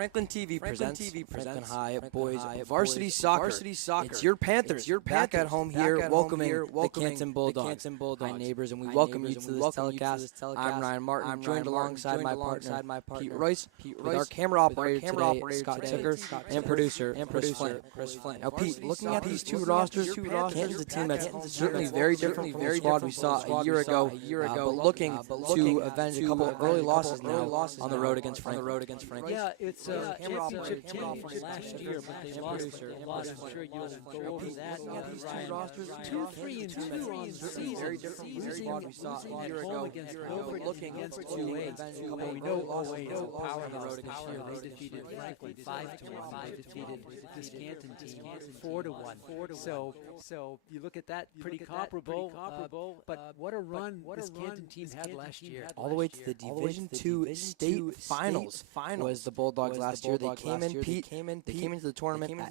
Franklin TV presents Franklin High Boys Varsity Soccer. It's your Panthers. Back at home here, welcoming the Canton Bulldogs. Hi, neighbors, and we welcome you to this telecast. I'm Ryan Martin, joined alongside my partner, Pete Royce, with our camera operator today, Scott Ticker, and producer, Chris Flynn. Now, Pete, looking at these two rosters, Canton's a team that's certainly very different from the squad we saw a year ago, but looking to avenge a couple of early losses now on the road against Franklin. Yeah, it's a championship team from last year, but they lost a lot. I'm sure you'll go over that. These two rosters, 2-3-2 on the season. Very different from the squad we saw a year ago. Against Guilford, looking against OA. We know OA is a powerhouse this year. They defeated Franklin 5-1. They defeated this Canton team 4-1. So you look at that, pretty comparable. But what a run this Canton team had last year. All the way to the Division II state finals was the Bulldogs last year. They came in, Pete. They came into the tournament at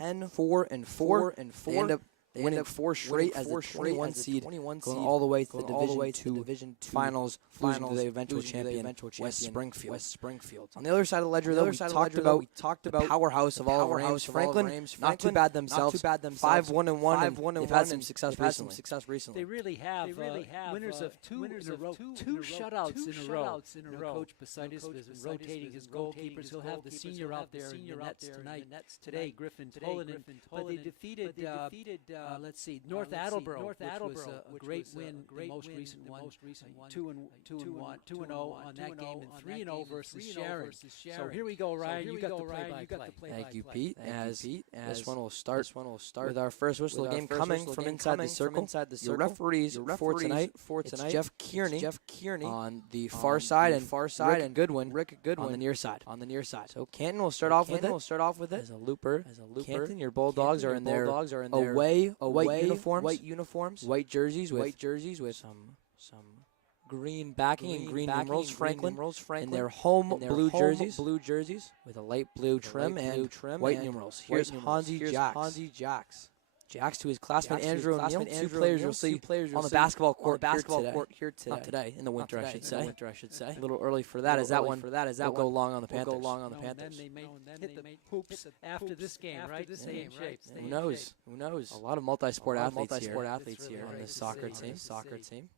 10-4-4. They ended up winning 4 straight as the 21 seed, going all the way to the Division II finals, losing to the eventual champion, West Springfield. On the other side of the ledger, though, we talked about the powerhouse of all of our names, Franklin. Not too bad themselves. 5-1-1. They've had some success recently. They really have. Winners of two in a row. Two shutouts in a row. Coach Besides is rotating his goalkeepers. He'll have the senior out there in the nets today, Griffin Tolanen. But they defeated let's see, North Attleboro, which was a great win, the most recent one, 2-0 on that game, and 3-0 versus Sharon. So here we go, Ryan. You got the play-by-play. Thank you, Pete. As this one will start with our first whistle game coming from inside the circle. Your referees for tonight, it's Jeff Kearney on the far side, and Rick Goodwin on the near side. So Canton will start off with it as a looper. Canton, your Bulldogs are in their away uniforms, white jerseys with some green backing and green numerals, Franklin, and their home blue jerseys with a light blue trim and white numerals. Here's Hansi Jacks to his classmate Andrew O'Neill. Two players you'll see on the basketball court here today. Not today, in the winter, I should say. A little early for that. As that one will go long on the Panthers. And then they may hit the hoops after this game, right? Stay in shape. Who knows? A lot of multi-sport athletes here on this soccer team.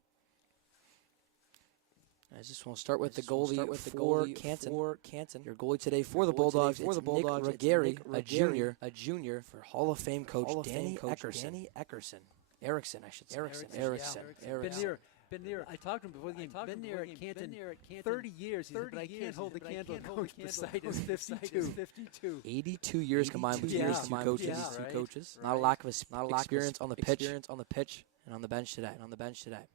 As this one will start with the goalie for Canton. Your goalie today for the Bulldogs, it's Nick Regari, a junior for Hall of Fame coach Danny Erickson. Been there. I talked to him before the game. Been there at Canton 30 years. But I can't hold the candle. Coach Besides 52. 82 years combined between these two coaches. Not a lack of experience on the pitch and on the bench today.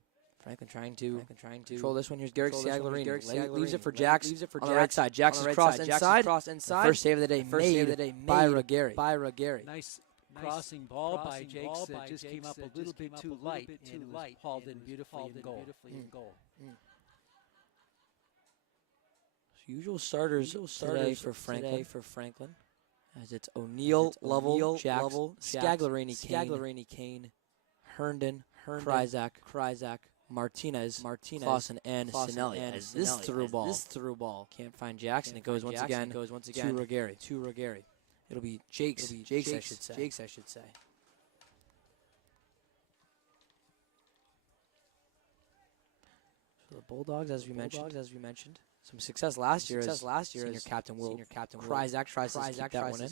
Franklin trying to control this one. Here's Garrick Sciaglerini. Leaves it for Jacks on the right side. Jacks is crossed inside. First save of the day made by Regari. Nice crossing ball by Jakes that just came up a little bit too light and was hauled in beautifully in goal. Usual starters today for Franklin. As it's O'Neill, Lovell, Jacks, Sciaglerini, Kane, Herndon, Kryzak, Martinez, Clausen, and Sinelli. As this through ball can't find Jackson. It goes once again to Regari. It'll be Jakes, I should say. So the Bulldogs, as we mentioned, some success last year. Senior captain Kryzak tries to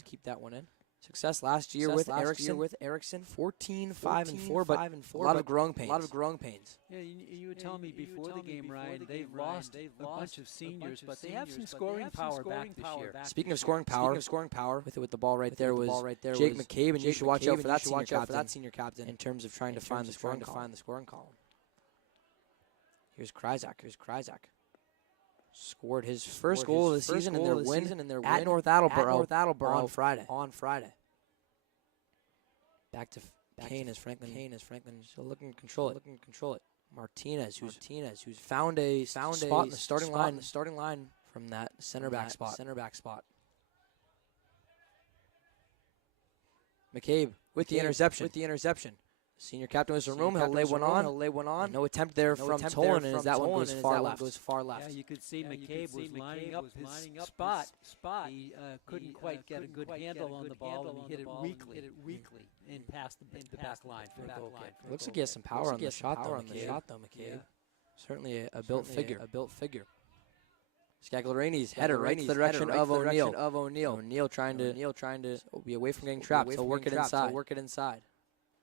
keep that one in. Success last year with Erickson, 14-5-4, but a lot of growing pains. Yeah, you were telling me before the game, Ryan, they've lost a bunch of seniors, but they have some scoring power back this year. Speaking of scoring power, with the ball right there was Jake McCabe, and you should watch out for that senior captain in terms of trying to find the scoring column. Here's Kryzak. Scored his first goal of the season in their win at North Attleboro on Friday. Back to Kane as Franklin still looking to control it. Martinez, who's found a spot in the starting line from that center back spot. McCabe with the interception. Senior captain was in the room. He'll lay one on. No attempt there from Tolan, and as that one goes far left. Yeah, you could see McCabe was lining up his spot. He couldn't quite get a good handle on the ball, and he hit it weakly and past the back line for a goal kick. Looks like he has some power on the shot, though, McCabe. Certainly a built figure. Scagliarini's header right to the direction of O'Neal. O'Neal trying to be away from getting trapped. He'll work it inside.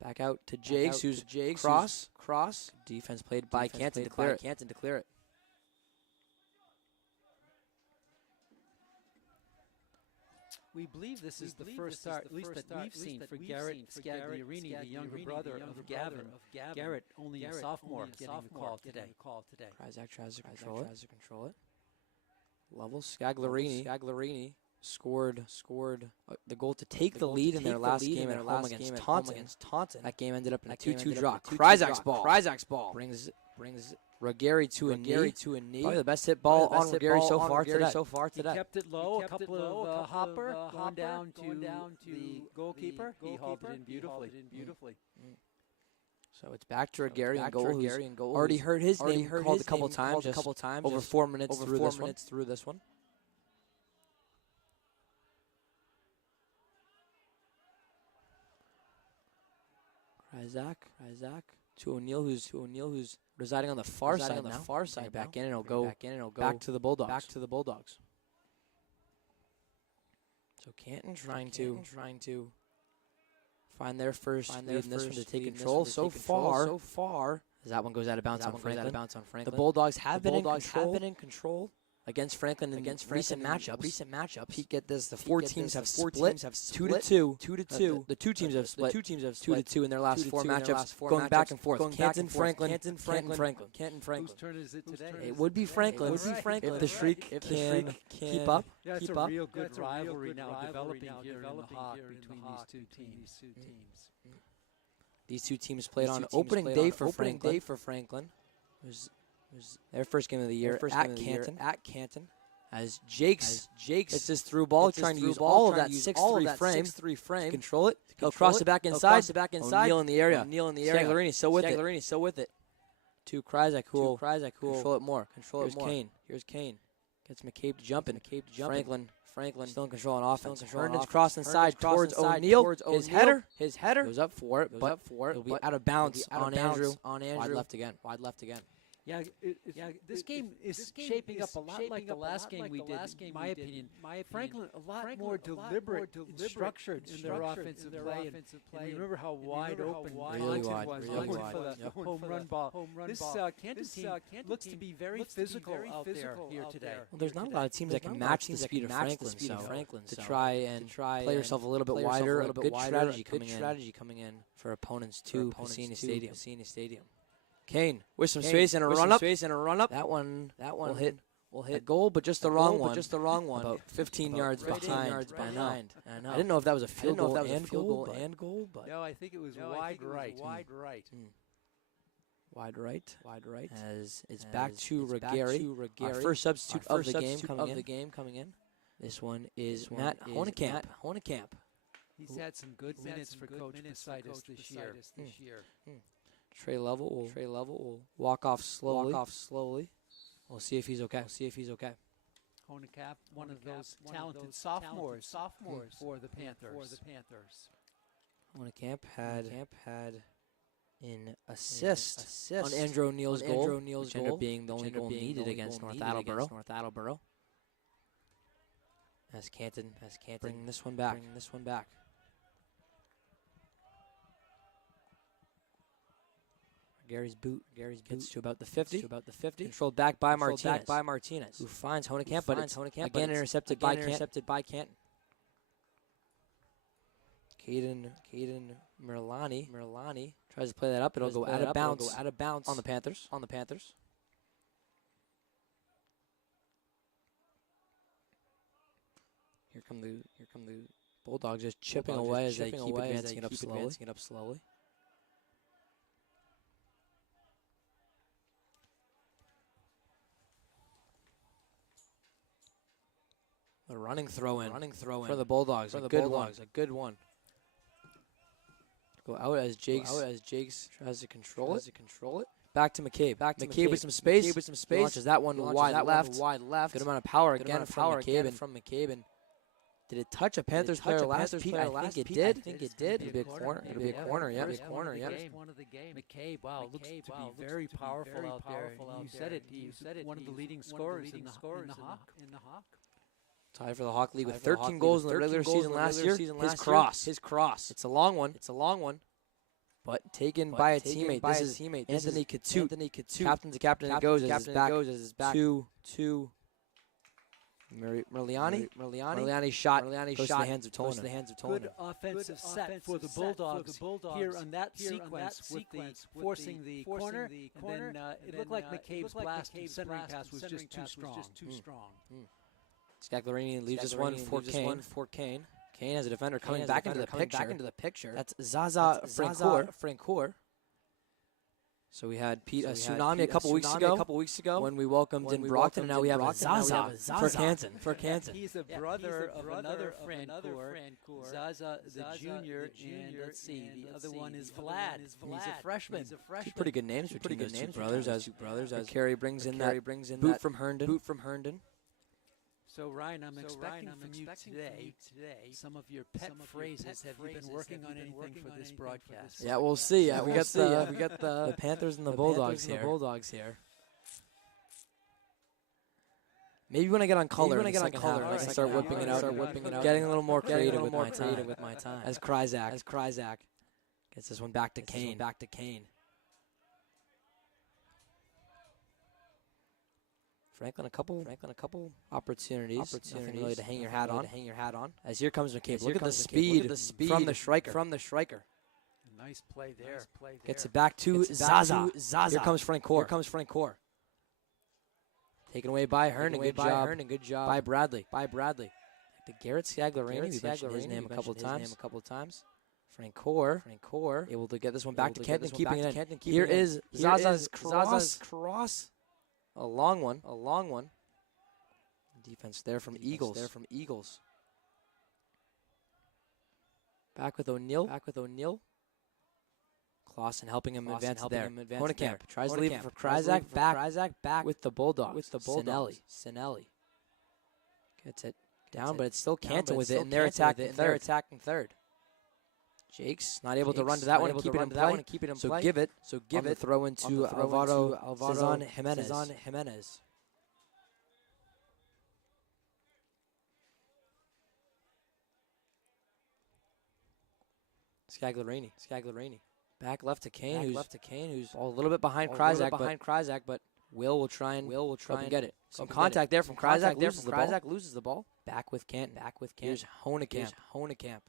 Back out to Jakes, who's cross. Defense played by Canton to clear it. We believe this is the first start, at least that we've seen, for Garrett Scagliarini, the younger brother of Gavin. Garrett, only a sophomore, getting the call today. Kryzak tries to control it. Level. Scagliarini scored the goal to take the lead in their last game at home against Taunton. That game ended up in a 2-2 draw. Kryzak's ball brings Ruggieri to a knee. Probably the best hit ball on Ruggieri so far today. He kept it low, a couple of hopper going down to the goalkeeper. He hauled it in beautifully. So it's back to Ruggieri and goal. Who's already heard his name called a couple times. Over 4 minutes through this one. Kryzak to O'Neal, who's residing on the far side now. Back in, and it'll go back to the Bulldogs. So Canton trying to find their first lead in this one to take control. So far, as that one goes out of bounds on Franklin. The Bulldogs have been in control against Franklin in recent matchups. Pete, get this: the four teams have split 2-2. The two teams have split 2-2 in their last four matchups, going back and forth. Canton, Franklin. Whose turn is it today? It would be Franklin. If the streak can keep up. Yeah, it's a real good rivalry now developing here in the Hawk between these two teams. These two teams played on opening day for Franklin. It was their first game of the year at Canton. As Jakes hits his through ball, trying to use all of that 6-3 frame to control it. He'll cross it back inside. O'Neal in the area. Scagliarini still with it. To Kryzak, who will control it more. Here's Kane. Gets McCabe to jump in. Franklin still in control on offense. Herndon's cross inside towards O'Neal. His header goes up for it, but it'll be out of bounds on Andrew. Wide left again. Yeah, this game is shaping up a lot like the last game we did, in my opinion. Franklin, a lot more deliberate and structured in their offensive play. And remember how wide open Canton was for the home run ball. This Canton team looks to be very physical out there here today. Well, there's not a lot of teams that can match the speed of Franklin, so to try and play yourself a little bit wider, a good strategy coming in for opponents to Varsity Stadium. Kane with some space and a run up. That one will hit a goal, but just the wrong one. About 15 yards behind. I know. I didn't know if that was a field goal and goal, but no, I think it was wide right. Wide right. As it's back to Ruggieri. Our first substitute of the game coming in. This one is Matt Honekamp. He's had some good minutes for Coach Posaitis this year. Trey Level will walk off slowly. We'll see if he's okay. Honekamp, one of those talented sophomores for the Panthers. Honekamp had an assist on Andrew O'Neal's goal, which ended up being the only goal needed against North Attleboro. As Canton bring this one back. Gary's boot gets to about the 50. Controlled back by Martinez. Who finds Honekamp, but it's again intercepted by Canton. Caden Merlani tries to play that up. It'll go out of bounds on the Panthers. Here come the Bulldogs just chipping away as they keep advancing it up slowly. A running throw in for the Bulldogs. A good one. Go out as Jakes tries to control it. Back to McCabe. McCabe with some space. Launches that one wide left. Good amount of power again from McCabe. And did it touch a Panthers player last? Pete, I think it did. It'll be a corner. It'll be a corner. Yeah. One of the game. McCabe, looks to be very powerful out there. You said it. One of the leading scorers in the Hawk. Tied for the Hawk League with 13 goals in the regular season last year. His cross. It's a long one. But taken by a teammate. This is Anthony Katut. Captain to captain. It goes as his back to Merliani shot goes to the hands of Tolina. Good offensive set for the Bulldogs here on that sequence with the forcing the corner. And then it looked like McCabe's blast and centering pass was just too strong. Scagliarini leaves this one for Kane. Kane has a defender coming back into the picture. That's Zaza Francoeur. So we had Pete a tsunami a couple weeks ago when we welcomed in Brockton, and now we have a Zaza for Canton. He's a brother of another Francoeur, Zaza the junior, and let's see, the other one is Vlad. He's a freshman. Two pretty good names between those two brothers. As Carey brings in that boot from Herndon. So, Ryan, I'm expecting from you today some of your pet phrases. Have you been working on anything for this broadcast? Yeah, we'll see. We got the Panthers and the Bulldogs here. Maybe when I get on color, I can start whipping it out. Getting a little more creative with my time. As Kryzak gets this one back to Kane. Franklin, a couple opportunities. Nothing really to hang your hat on. As here comes McCabe. Look at the speed from the striker. Nice play there. Gets it back to Zaza. Here comes Francoeur. Taken away by Herndon. Good job by Bradley. To Garrett Scagliarini. We mentioned his name a couple times. Francoeur able to get this one back to Canton, keeping it in. Here is Zaza's cross. A long one. Defense there from Eagles. Back with O'Neill. Clausen helping him advance there. Honekamp tries to leave it for Kryzak. Back with the Bulldogs. Sinelli gets it down, but it's still Canton with it, and they're attacking third. Jakes not able to run to that one and keep it in play. So give it. Throw into Alvaro Jimenez. Scagliarini. Back left to Kane, who's a little bit behind Kryzak, but will try and get it. Some contact there from Kryzak. Loses the ball. Back with Canton. Here's Honekamp.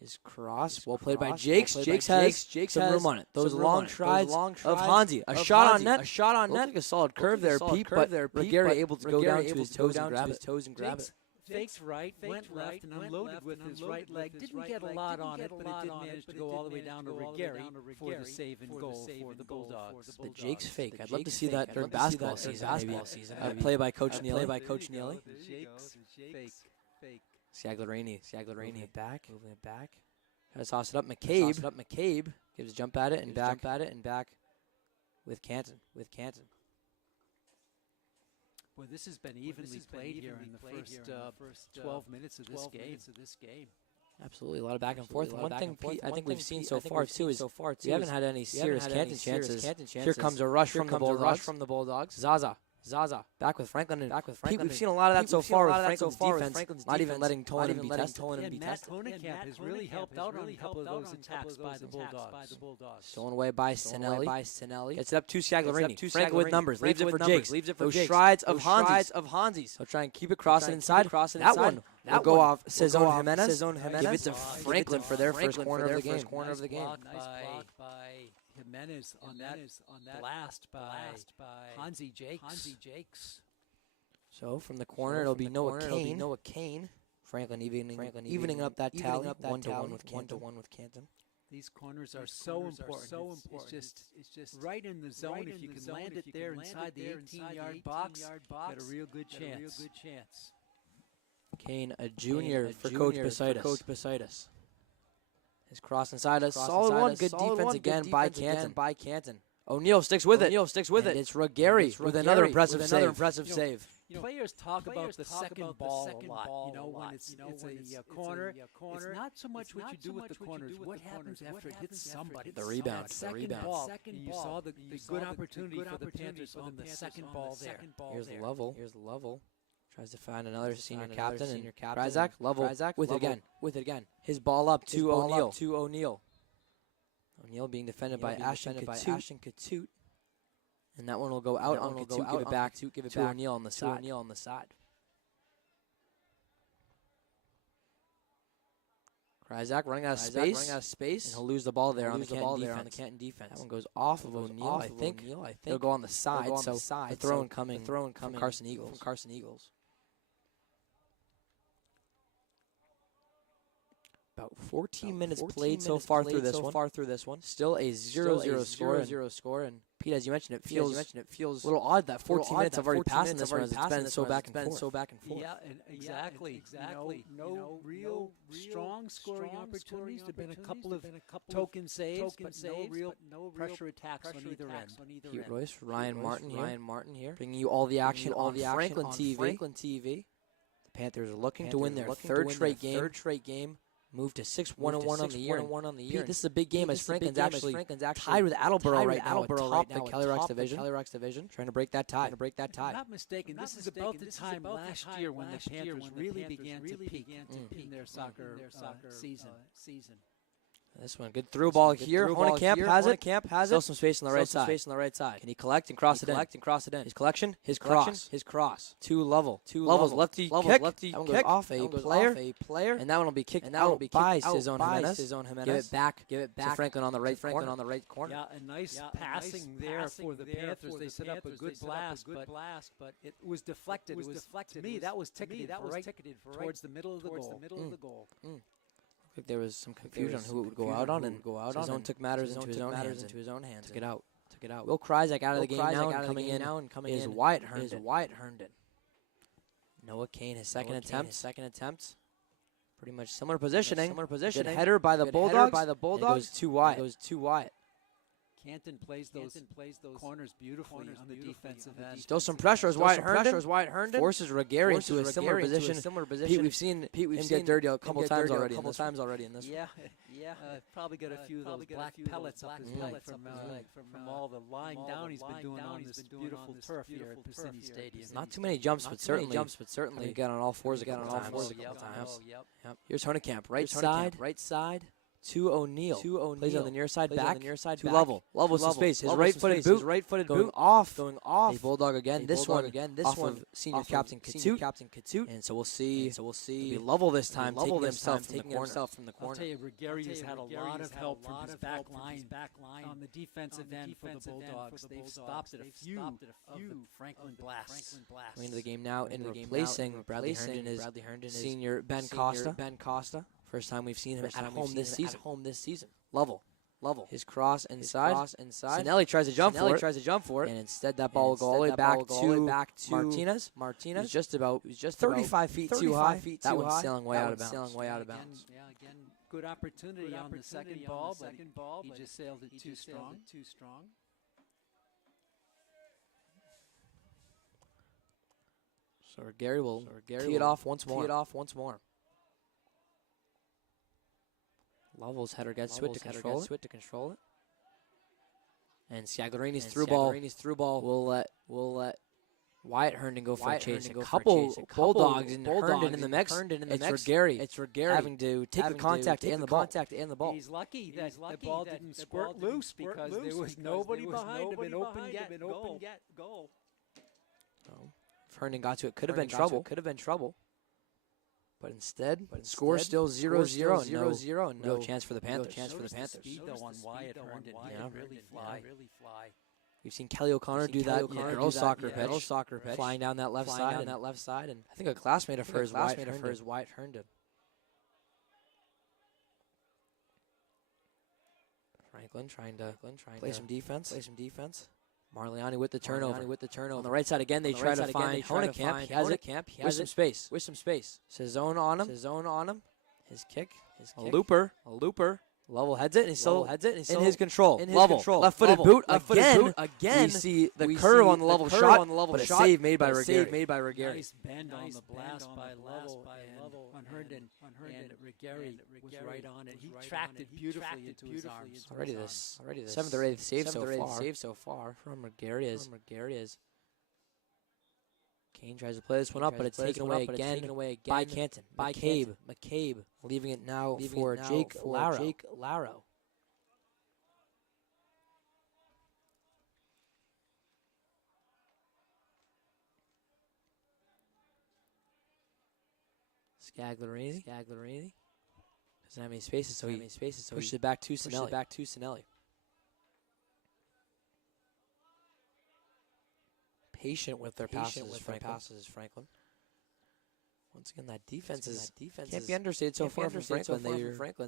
His cross, well played by Jakes. Jakes has some room on it. Those long strides of Hansi. A shot on net. Looks like a solid curve there, Pete, but Gary able to go down to his toes and grab it. Fakes right, went left, and unloaded with his right leg. Didn't get a lot on it, but it did manage to go all the way down to Gary for the save and goal for the Bulldogs. The Jakes fake. I'd love to see that during basketball season. Play by Coach Neely. Jakes fake. Scagliarini moving it back. Tries to toss it up. McCabe gives a jump at it and back with Canton. Boy, this has been evenly played here in the first 12 minutes of this game. Absolutely, a lot of back and forth. One thing, Pete, I think we've seen so far too is we haven't had any serious Canton chances. Here comes a rush from the Bulldogs. Zaza back with Franklin. Pete, we've seen a lot of that so far with Franklin's defense, not even letting Tolina be tested. Matt Honekamp has really helped out on a couple of those attacks by the Bulldogs. Stolen away by Sinelli. Gets it up to Scagliarini. Franklin with numbers. Leaves it for Jakes. Those strides of Hansi's. He'll try and keep it crossing inside. That one will go off Cezone Jimenez. Give it to Franklin for their first corner of the game. Nice block by Jimenez on that blast by Hansi Jakes. So from the corner, it'll be Noah Kane. Franklin evening up that tally, 1-1 with Canton. These corners are so important. It's just right in the zone. If you can land it there inside the 18-yard box, got a real good chance. Kane, a junior for Coach Besitis. His cross inside a solid one. Good defense again by Canton. O'Neal sticks with it. And it's Ruggieri with another impressive save. Players talk about the second ball a lot. You know, when it's a corner, it's not so much what you do with the corners. What happens after it hits somebody? The rebound. Ball. You saw the good opportunity for the Panthers on the second ball there. Here's the level. Tries to find another senior captain. Krizak, level with it again. His ball up to O'Neal. O'Neal being defended by Ashton Katut. And that one will go out on Katut. Give it back to O'Neal on the side. Krizak running out of space. And he'll lose the ball there on the Canton defense. That one goes off of O'Neal, I think. It'll go on the side. So the throw coming from Carson Eagles. About 14 minutes played so far through this one. Still a 0-0 score. And Pete, as you mentioned, it feels a little odd that 14 minutes have already passed in this one. It's been so back and forth. Yeah, exactly. No real strong scoring opportunities. There've been a couple of token saves, but no real pressure attacks on either end. Pete Royce, Ryan Martin here, bringing you all the action on Franklin TV. The Panthers are looking to win their third straight game. Moved to 6-1-1 on the year. Pete, this is a big game as Franklin's actually tied with Attleboro right now atop the Kelly-Rex division. Trying to break that tie. If I'm not mistaken, this is about the time last year when the Panthers really began to peak in their soccer season. This one, good through ball here. Honekamp has it. Still some space on the right side. Can he collect and cross it in? His collection, his cross. Two levels. Lefty kick. That one goes off a player. And that one will be kicked out by Cizone Jimenez. Give it back to Franklin on the right corner. Yeah, a nice passing there for the Panthers. They set up a good blast, but it was deflected. To me, that was ticketed towards the middle of the goal. I think there was some confusion on who it would go out on, and Cizone took matters into his own hands. Took it out. Will Krizak out of the game now, and coming in is Wyatt Herndon. Noah Kane, his second attempt. Pretty much similar positioning. Good header by the Bulldogs. It goes too wide. Canton plays those corners beautifully on the defensive end. Still some pressure as Wyatt Herndon forces Ruggieri into a similar position. Pete, we've seen him get dirty a couple times already in this one. Yeah. Probably got a few of those black pellets up his leg from all the lying down he's been doing on this beautiful turf here at Varsity Stadium. Not too many jumps, but certainly he got on all fours a couple times. Yep. Here's Honekamp, right side. To O'Neal. Plays on the near side back. To Level. Level some space. His right-footed boot going off. A Bulldog again. This one off of senior captain Katut. And so we'll see. Maybe Level this time. Taking himself from the corner. I'll tell you, Ruggieri has had a lot of help from his back line on the defensive end for the Bulldogs. They've stopped at a few of the Franklin blasts. Coming into the game now and replacing Bradley Herndon is senior Ben Costa. First time we've seen him at home this season. Level. His cross inside. Sinelli tries to jump for it. And instead that ball will go all the way back to Martinez. He's just about 35 feet too high. That one's sailing way out of bounds. Again, good opportunity on the second ball, but he just sailed it too strong. So Gary will tee it off once more. Level's header gets to it to control it. And Scagliarini's through ball will let Wyatt Herndon go for a chase. A couple Bulldogs and Herndon in the mix. It's Ruggieri having to take the contact and the ball. He's lucky that the ball didn't squirt loose because there was nobody behind him in open goal. If Herndon got to it, could have been trouble. But instead, score still 0-0. No chance for the Panthers. Speed though on Wyatt Herndon. Really fly. We've seen Kelly O'Connor do that in the girls' soccer pitch, flying down that left side. And I think a classmate of hers, Wyatt Herndon. Franklin trying to play some defense. Marliani with the turnover. On the right side again, they try to find Honekamp. He has it. With some space. Cezone on him. His kick. A looper. Level heads it, and he's still in his control. Left-footed boot again. We see the curve on the level shot, but a save made by Regari. Nice bend on the blast by Level on Herndon, and Regari was right on it. He tracked it beautifully into his arms. Already this 7th or 8th save so far from Regari is. Kane tries to play this one up, but it's taken away again by Canton. McCabe leaving it now for Jake Laro. Scagliarini doesn't have any spaces, so he pushes it back to Sinelli. Patient with their passes, Franklin. Once again, that defense can't be understated so far from Franklin.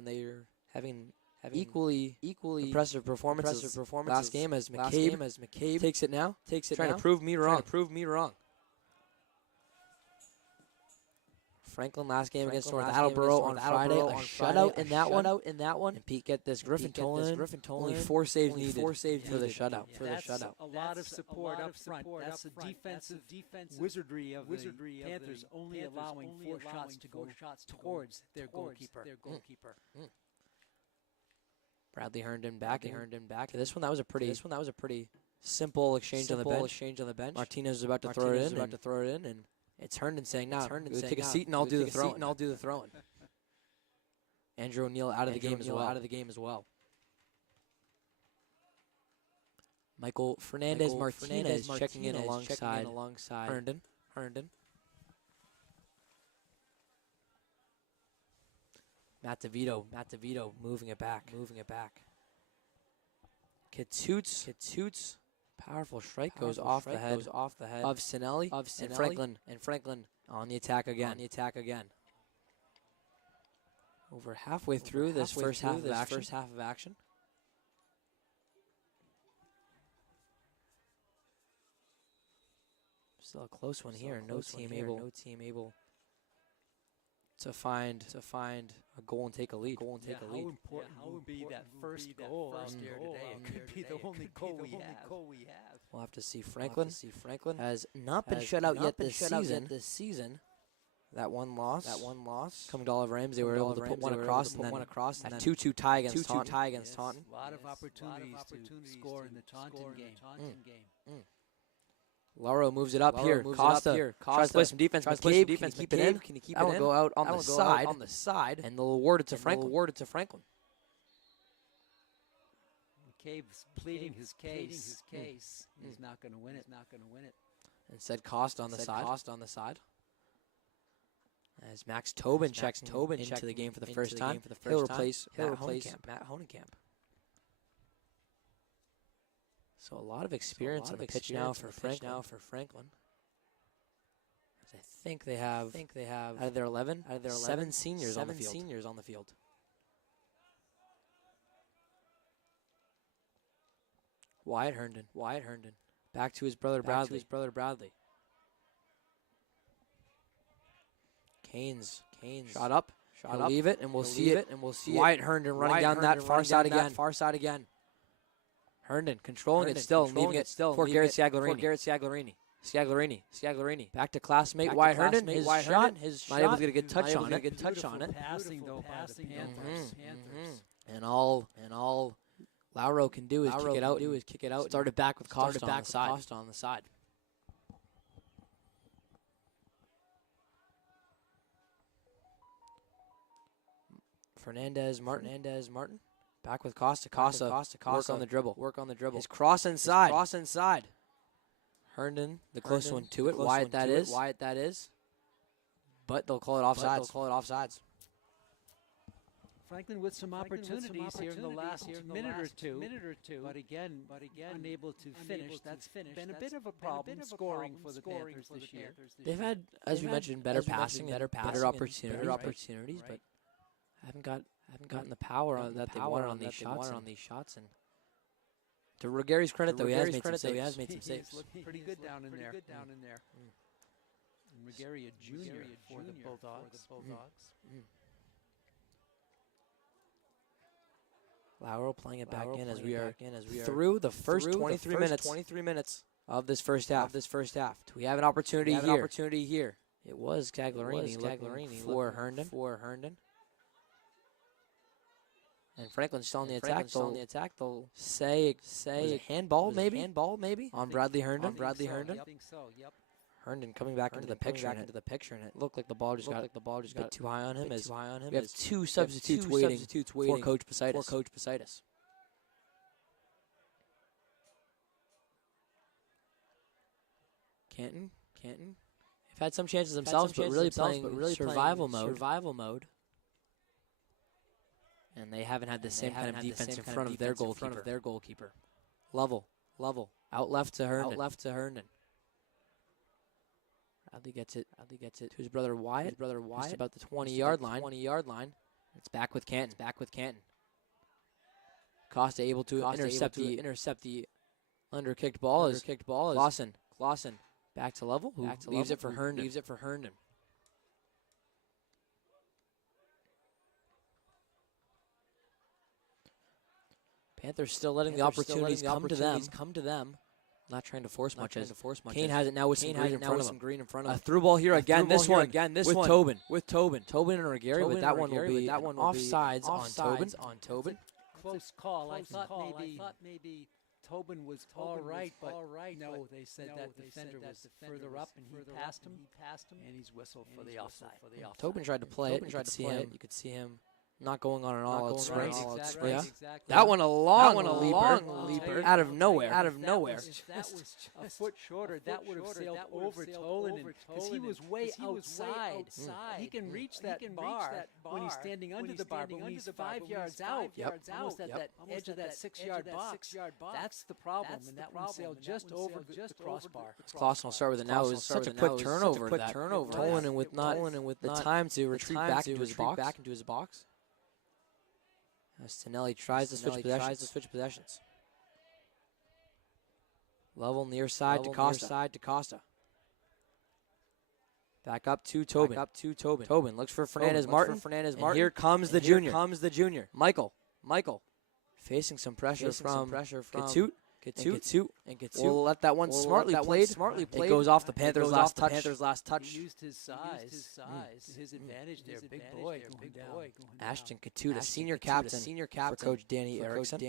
They're having equally impressive performances. Last game as McCabe takes it now. Trying to prove me wrong. Franklin last game against North Attleboro on Friday, a shutout in that one. And Pete, get this, Griffin Tolan, only 4 saves needed for the shutout. A lot of support up front. That's the defensive wizardry of the Panthers, only allowing 4 shots to go towards their goalkeeper. Bradley Herndon back. This one that was a pretty simple exchange on the bench. Martinez was about to throw it in, and it's Herndon saying, "Now, take a seat and I'll do the throwing." Andrew O'Neill out of the game as well. Michael Fernandez Martinez checking in alongside Herndon. Matt DeVito moving it back. Katoots. Powerful strike goes off the head of Sinelli and Franklin on the attack again. Over halfway through this first half of action. Still a close one here. No team able to find a goal and take a lead. How important will be that first goal out there today? It could be the only goal we have. We'll have to see. Franklin has not been shut out yet this season. That one loss. Coming to Oliver Ames, they were able to put one across, and then a 2-2 tie against Taunton. A lot of opportunities to score in the Taunton game. Laro moves it up here. Costa tries to play some defense. McCabe, can he keep it in? That will go out on the side, and they'll award it to Franklin. McCabe's pleading his case. He's not going to win it. Instead, Costa on the side. As Max Tobin checks into the game for the first time, he'll replace Matt Honekamp. So a lot of experience on the pitch now for Franklin. As I think they have out of their 11, 7 seniors on the field. Wyatt Herndon. Back to his brother Bradley. Canes. Shot up. Leave it, and we'll see it. Wyatt Herndon running down that far side again. Herndon controlling it still, leaving it for Garrett Scagliarini. Back to classmate Wyatt Herndon. His shot, not able to get a good touch on it. Passing though by the Panthers. And all Lauro can do is kick it out. Started back with Costa on the side. Fernandez Martin. Back with Costa. Work on the dribble. His cross inside. Herndon, the close one to it. Wyatt that is. But they'll call it offsides. Franklin with some opportunities here in the last minute or two. But again, unable to finish. That's been a bit of a problem scoring for the Panthers this year. They've had, as we mentioned, better passing, better opportunities, but haven't gotten the power that they wanted on these shots. And To Ruggeri's credit, though, he has made some saves. He's looked pretty good down in there. And Ruggeri, a junior for the Bulldogs. Lauro playing it back in as we are through the first 23 minutes of this first half. Do we have an opportunity here? It was Gagliarini looking for Herndon. And Franklin's still on the attack. They'll say handball maybe on Bradley Herndon. I think so. Yep. Herndon coming back into the picture, and it looked like the ball just got too high on him. We have two substitutes waiting for Coach Posaitis. Canton. They've had some chances themselves, but really playing survival mode. And they haven't had the same kind of defense in front of their goalkeeper. Level. Out left to Herndon. Bradley gets it to his brother Wyatt. Just about the 20-yard line. It's back with Canton. Costa able to intercept the under-kicked ball. Clausen back to level. Leaves it for Herndon. Panthers still letting the opportunities come to them. Not trying to force much. Kane has it now with some green in front of him. A through ball here again. This one with Tobin. Tobin and Ruggeri, but that one will be offsides on Tobin. Close call. I thought maybe Tobin was all right, but no, they said that defender was further up and he passed him, and he's whistled for the offside. Tobin tried to play it. You could see him not going on an all-out sprint. Exactly. That one a long leaper out of nowhere. That was just a foot shorter. That would have sailed over Tolan because he was way outside. He can reach that bar when he's standing under the bar, but when he's 5 yards out, almost at that edge of that 6-yard box, that's the problem. And that one sailed just over the crossbar. Clausen will start with it now. It was such a quick turnover. Tolan with the time to retreat back into his box. As Tonelli tries to switch possessions. Level near side to Costa. Back up to Tobin. Tobin looks for Fernandez Martin. And here comes the junior. Michael. Facing some pressure from Katut. Will let that one smartly played. It goes off the Panthers' last touch. He used his size to his advantage there. Big boy. Ashton Katut, a senior captain for Coach Danny Erickson.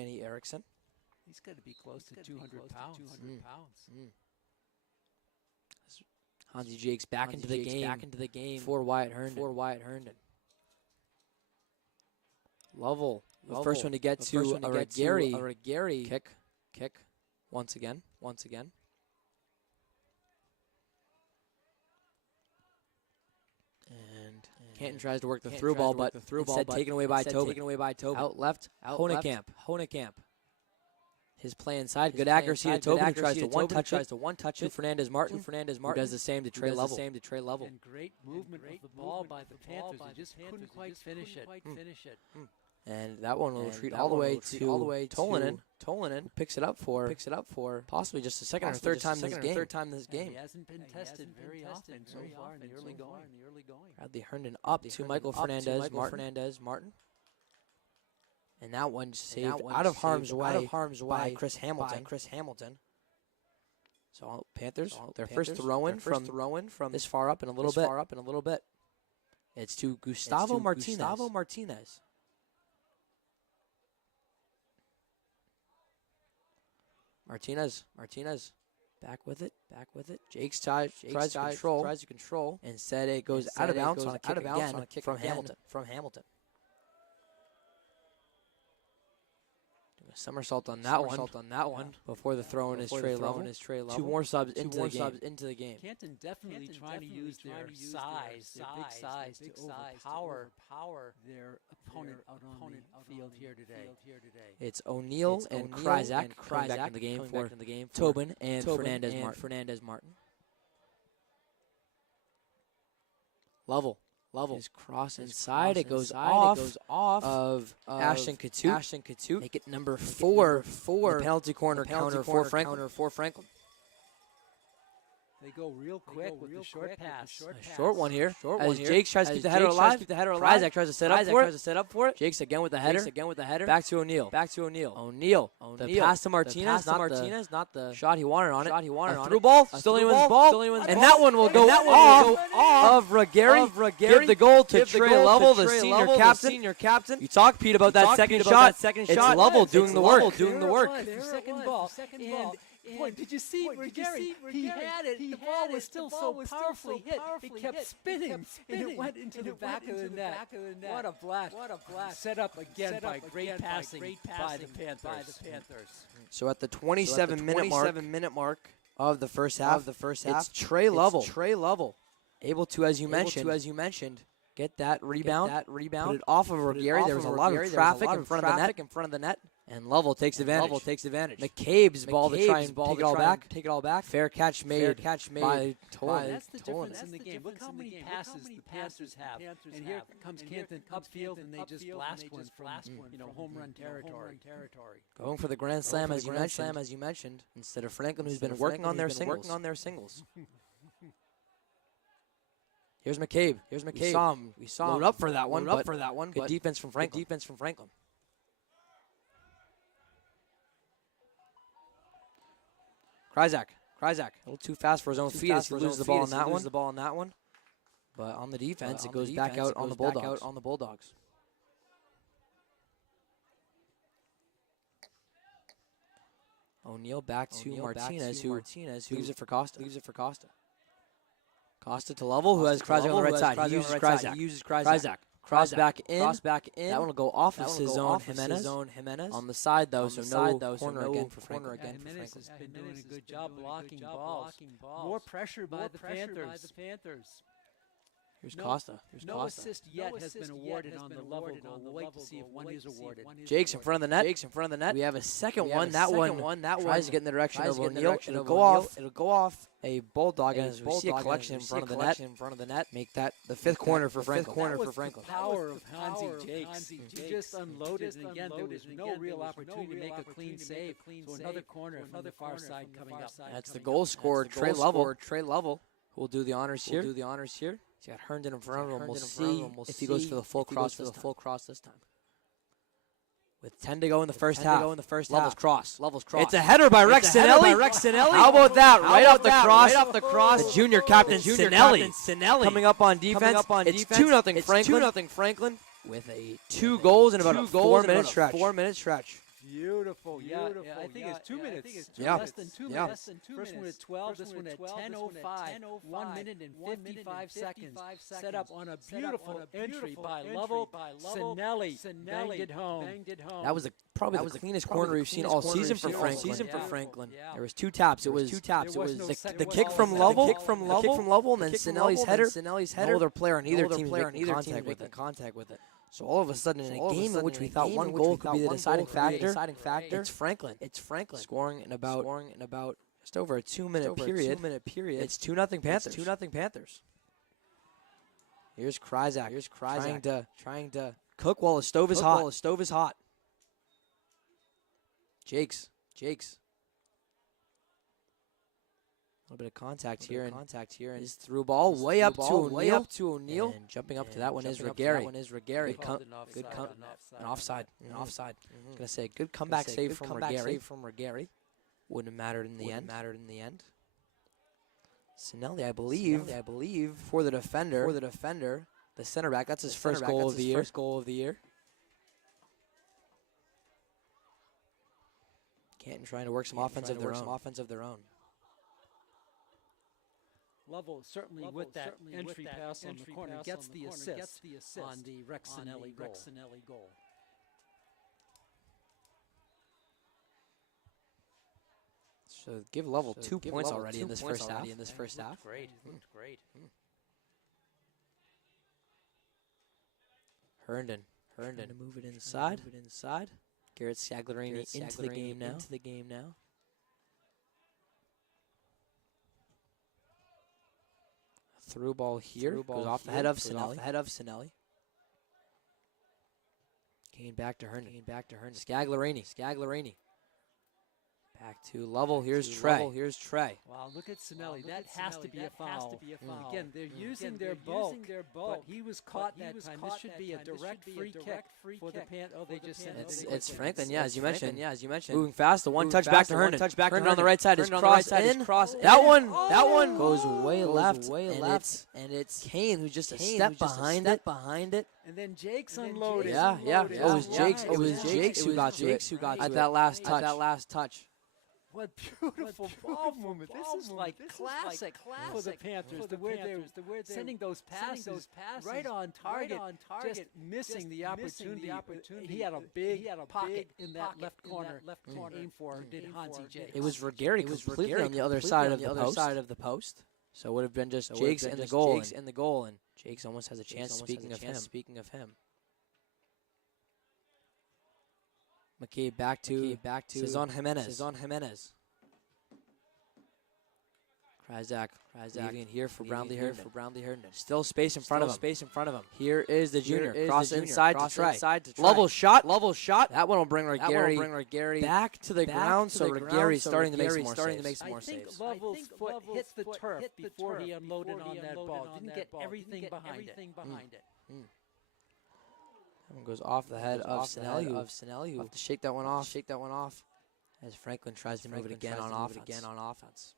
He's got to be close to 200 pounds. Hansi Jakes back into the game for Wyatt Herndon. Lovell, the first one to get to a Ruggeri kick. Once again. And Canton tries to work the through ball, but instead taken away by Tobin. Out left, Honekamp. His play inside, good accuracy to Tobin, who tries to one touch to Fernandez Martin, who does the same to Trey Level. And great movement of the ball by the Panthers. They just couldn't quite finish it. And that one will retreat all the way to Tolanen. Tolanen picks it up for possibly just the second or third time this game. He hasn't been tested very often so far in the early going. Bradley Herndon up to Michael Fernandez Martin. And that one saved out of harm's way by Chris Hamilton. So Panthers, their first throw-in from this far up in a little bit. It's to Gustavo Martinez. Martinez, back with it. Jakes tries to control. Instead, it goes out of bounds on a kick from Hamilton. Doing a somersault on that one. Before the throw-in is Trey Level. Two more subs into the game. Canton definitely trying to use their size, their big size, to overpower their opponent out on the field here today. It's O'Neill and Kryzak back in the game for Tobin and Fernandez Martin. Level Level. His cross inside. It goes off of Ashton Katut. Make it number 4 for the penalty corner counter for Franklin. They go real quick with the short pass. A short one here. As Jake tries to keep the header alive. Kryzak tries to set up for it. Jakes again with the header. Back to O'Neal. O'Neal. The pass to Martinez. Not the shot he wanted on it. A through ball. Still anyone's ball. And that one will go off of Ruggieri. Give the goal to Trey Level, the senior captain. You talked, Pete, about that second shot. It's Level doing the work. Second ball. Boy, did you see Ruggieri? He had it. The ball was still so powerfully hit. It kept spinning, and it went into the back of the net. What a blast. Set up again by great passing by the Panthers. So at the 27-minute mark of the first half, it's Trey Level. Able to, as you mentioned, get that rebound. Put it off of Ruggieri. There was a lot of traffic in front of the net. And Level takes advantage. McCabe's ball to try and take it all back. Fair catch made by Tolan. That's the difference in the game. Look how many passes the Panthers have. And here comes Canton upfield, and they just blast one from home run territory. Going for the grand slam, as you mentioned, instead of Franklin, who's been working on their singles. Here's McCabe. We saw him up for that one. Good defense from Franklin. Kryzak, a little too fast for his own feet as he loses the ball on that one. But on the defense, it goes back out on the Bulldogs. O'Neal back to Martinez, who leaves it for Costa. Costa to Level, who has Kryzak on the right side. He uses Kryzak. Cross back in. That one will go off of Cizone Jimenez. On the side, though, so no corner again for Franklin. Jimenez has been doing a good job blocking balls. More pressure by the Panthers. Here's Costa. No assist yet has been awarded on the Level goal. We'll wait to see if one is awarded. Jake's in front of the net. We have a second one. That one tries to get in the direction of O'Neal. It'll go off a Bulldog, as we see a collection in front of the net. Make that the fifth corner for Franklin. That was the power of Hansi Jakes. He just unloaded, and again, there was no real opportunity to make a clean save. So another corner from the far side coming up. That's the goal scorer, Trey Level, who will do the honors here. He's got Herndon in front of him. We'll see if he goes for the full cross this time. With 10 to go in the first half. Level's cross. It's a header by Rex Sinelli. How about that? Right off the cross. The junior captain, Sinelli. Coming up on defense. It's 2-0 Franklin. With 2 goals in about a 4-minute stretch. Beautiful. Yeah, I think it's 2 minutes. Less than 2 minutes. First one at 12, this one at 10:05. 1 minute and 55 seconds. Set up on a beautiful entry by Level. Sinelli banged it home. That was probably the cleanest corner we've seen all season for Franklin. There was 2 taps. It was the kick from Level, and then Sinelli's header. No other player on either team making contact with it. So all of a sudden, in a game in which we thought one goal could be the deciding factor, it's Franklin. Scoring in about just over a 2-minute period. It's 2-0 Panthers. Here's Kryzak. Trying to cook while the stove is hot. Jakes. A little bit of contact here, and his through ball way up to O'Neal. And jumping up to that one is Ruggieri. Good offside. I was gonna say good comeback save from Ruggieri. Wouldn't have mattered in the end. Sinelli, I believe, for the defender, the center back. That's his first goal of the year. Canton trying to work some offense of their own. Level certainly with that entry pass on the corner gets the assist on the Rex Sinelli goal. So give Level 2 points already in this first half. Great. Herndon to move it inside. Garrett Saglarini into the game now. through ball here. Goes off the head of Sinelli. Gain back to Herndon. Scaglarini. Back to Lovell. Here's Trey. Wow, look at Sinelli. That has to be a foul. Again, they're using their bulk, but he was caught that time. This should be a direct free kick for the Panthers. Oh, they just sent it. It's Franklin, as you mentioned. Moving fast. The one touch back to Herndon. Herndon on the right side is crossed in. That one goes way left. And it's Kane who's just a step behind it. And then Jake's unloaded. Yeah. It was Jakes who got to it at that last touch. What beautiful ball movement. This is like classic for the Panthers. The way they're sending those passes right on target, just missing the opportunity. He had a big pocket in that left corner. Aim for did Hansi Jakes. It was Regary completely on the other side of the post. So it would have been just Jakes in the goal. And Jakes almost has a chance, speaking of him. McCabe back to Cezanne Jimenez. Kryzak leaving here for Brownlee Herndon. Still space in front of him. Here is the junior. Cross inside to Trey. Level shot. That one will bring Regary back to the ground. So Regary's starting to make some more saves. I think Lovell's foot hit the turf before he unloaded on that ball. Didn't get everything behind it. That one goes off the head of Sinelli, who have to shake that one off. As Franklin tries to move it again on offense.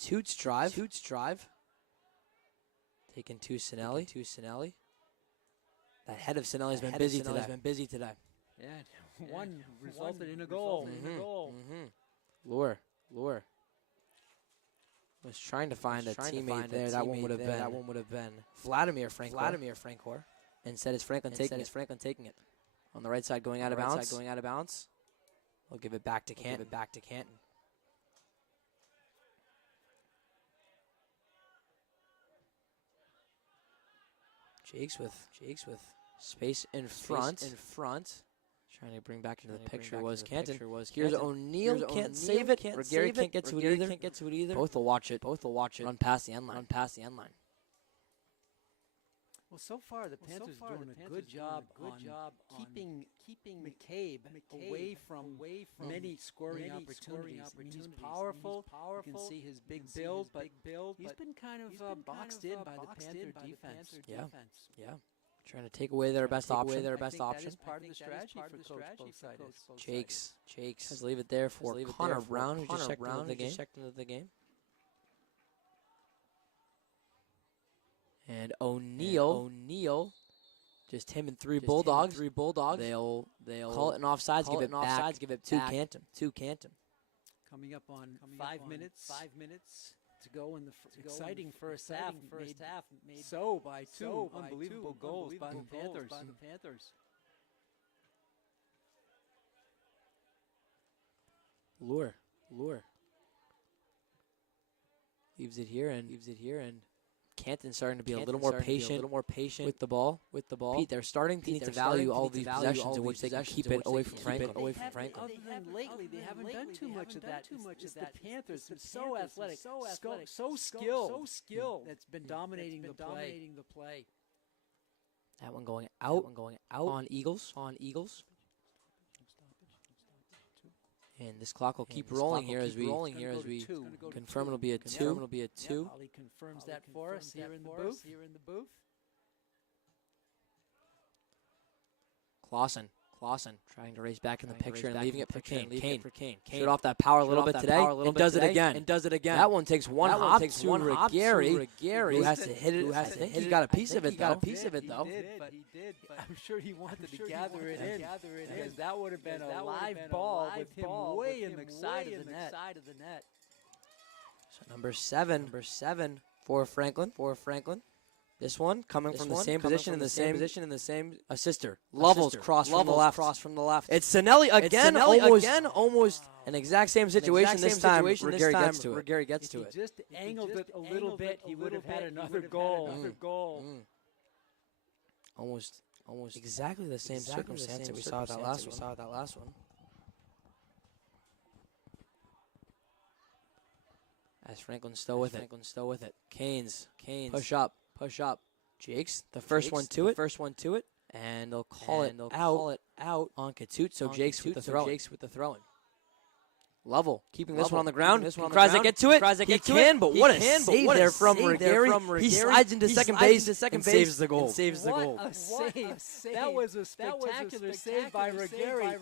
Toots drive. Taken to Sinelli. That head of Sinelli has been busy today. Yeah, one resulted in a goal. Lure. Was trying to find a teammate there. That one would have been Vladimir Frankor. Instead, it's Franklin taking it. On the right side, going out of bounds. We'll give it back to Canton. Jakes with space in front. Trying to bring back into the picture was Canton. Here's O'Neal. Can't save it. Regary can't get to it either. Both will watch it. Run past the end line. Well, so far the Panthers are doing a good job on keeping McCabe away from many scoring opportunities. I mean, he's powerful. You can see his big build, but he's been kind of boxed in by the Panther defense. Yeah. Trying to take away their best option. That is part of the strategy for Coach Bositis. Jakes has leave it there for Connor Brown, who just checked into the game. And O'Neal, just him and three Bulldogs. They'll call it an offsides, give it to Canton. Coming up on 5 minutes to go in the exciting first half. Made so by two unbelievable goals by the Panthers. Lure. Leaves it here and Canton's starting to be a little more patient with the ball. Pete, they're starting to need to value all these possessions in which they can keep it away from Franklin. Other than lately, they haven't done too much of that. It's the Panthers, so athletic, so skilled. That's been dominating the play. That one going out on Eagles. And this clock will keep rolling here as we confirm it'll be a 2. Ali confirms that for us here in the booth. Clausen trying to race back in the picture and leaving it for Kane. Kane showed off that power a little bit today and does it again. That one takes one hop to Regary, who has to hit it. He got a piece of it though. He did, but I'm sure he wanted to gather it in because that would have been a live ball with him way in the side of the net. So number seven for Franklin. This one coming from the same position in the same assister. Lovell's cross from the left. It's Sinelli again. Almost an exact same situation this time. Regary gets to it. If he just angled it a little bit, he would have had another goal. Almost exactly the same circumstance that we saw with that last one. As Franklin's still with it. Canes. Push up. Jakes, the first one to it. And they'll call it out on Katut. So Jakes with the throwing. Lovell keeping this one on the ground. Can Krajzak get to it? He can, but what a save there from Regari. He slides into second base and saves the goal. What a save. That was a spectacular save by Regari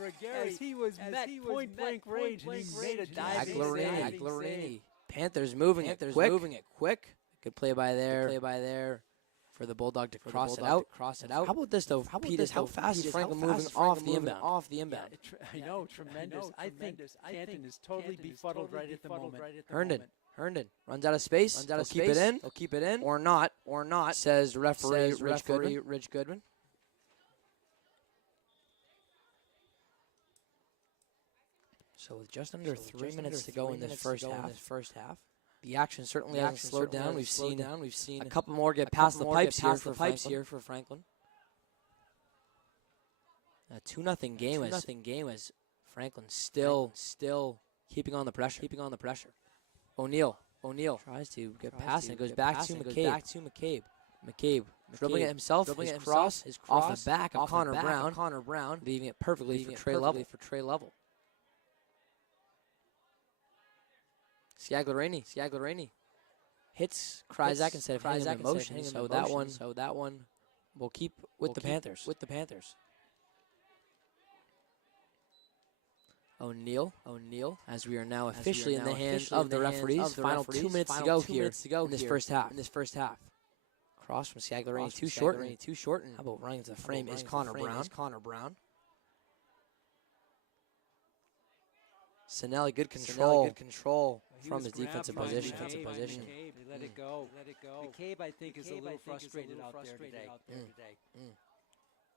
as he was met point-blank range and he made a diving save. Aglarini. Panthers moving it quick. Good play by there. For the Bulldog to cross it out. How about this, though, Peters? How fast is Franklin moving off the inbound? I know, tremendous. I think Canton is totally befuddled right at the moment. Herndon runs out of space. He'll keep it in. Or not, says referee Rich Goodman. So with just under 3 minutes to go in this first half. The action certainly hasn't slowed down. We've seen a couple more get past the pipes here for Franklin. A 2-0 game as Franklin still keeping on the pressure. O'Neal tries to get past and it goes back to McCabe. McCabe dribbling it himself. His cross off the back of Connor Brown, leaving it perfectly for Trey Lovell. Sciaglarini hits Krajzak instead of hitting him in motion. So that one will keep with the Panthers. O'Neal, as we are now officially in the hands of the referees. Final 2 minutes to go here in this first half. Cross from Sciaglarini, too short. How about running to the frame is Connor Brown. Sinelli, good control from his defensive position. They let it go. McCabe, I think, is a little frustrated out there today.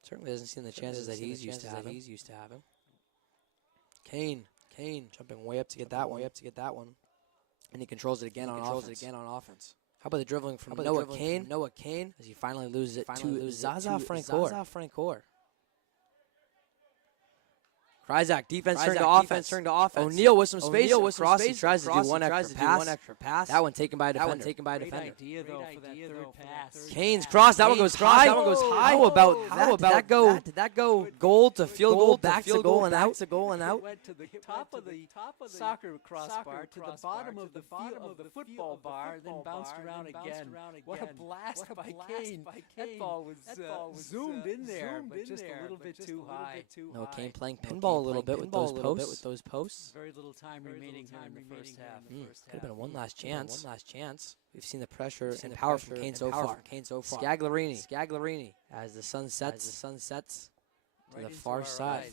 Certainly doesn't see the chances that he's used to having. Kane jumping way up to get that one. And he controls it again on offense. How about the dribbling from Noah Kane as he finally loses it to Zaza Francoeur. Krajzak, defense turned to offense. O'Neal with some space. He tries to do one extra pass. That one taken by a defender. Great idea, though, for that third pass. Kane's cross. That one goes high. How about that? Did that go goal to field goal, back to goal and out? It went to the top of the soccer crossbar, to the bottom of the football bar, then bounced around again. What a blast by Kane. That ball was zoomed in there, but just a little bit too high. No, Kane playing pinball a little bit with those posts. Very little time remaining here in the first half. Could have been one last chance. We've seen the pressure and power from Kane so far. Sciaglarini as the sun sets to the far side.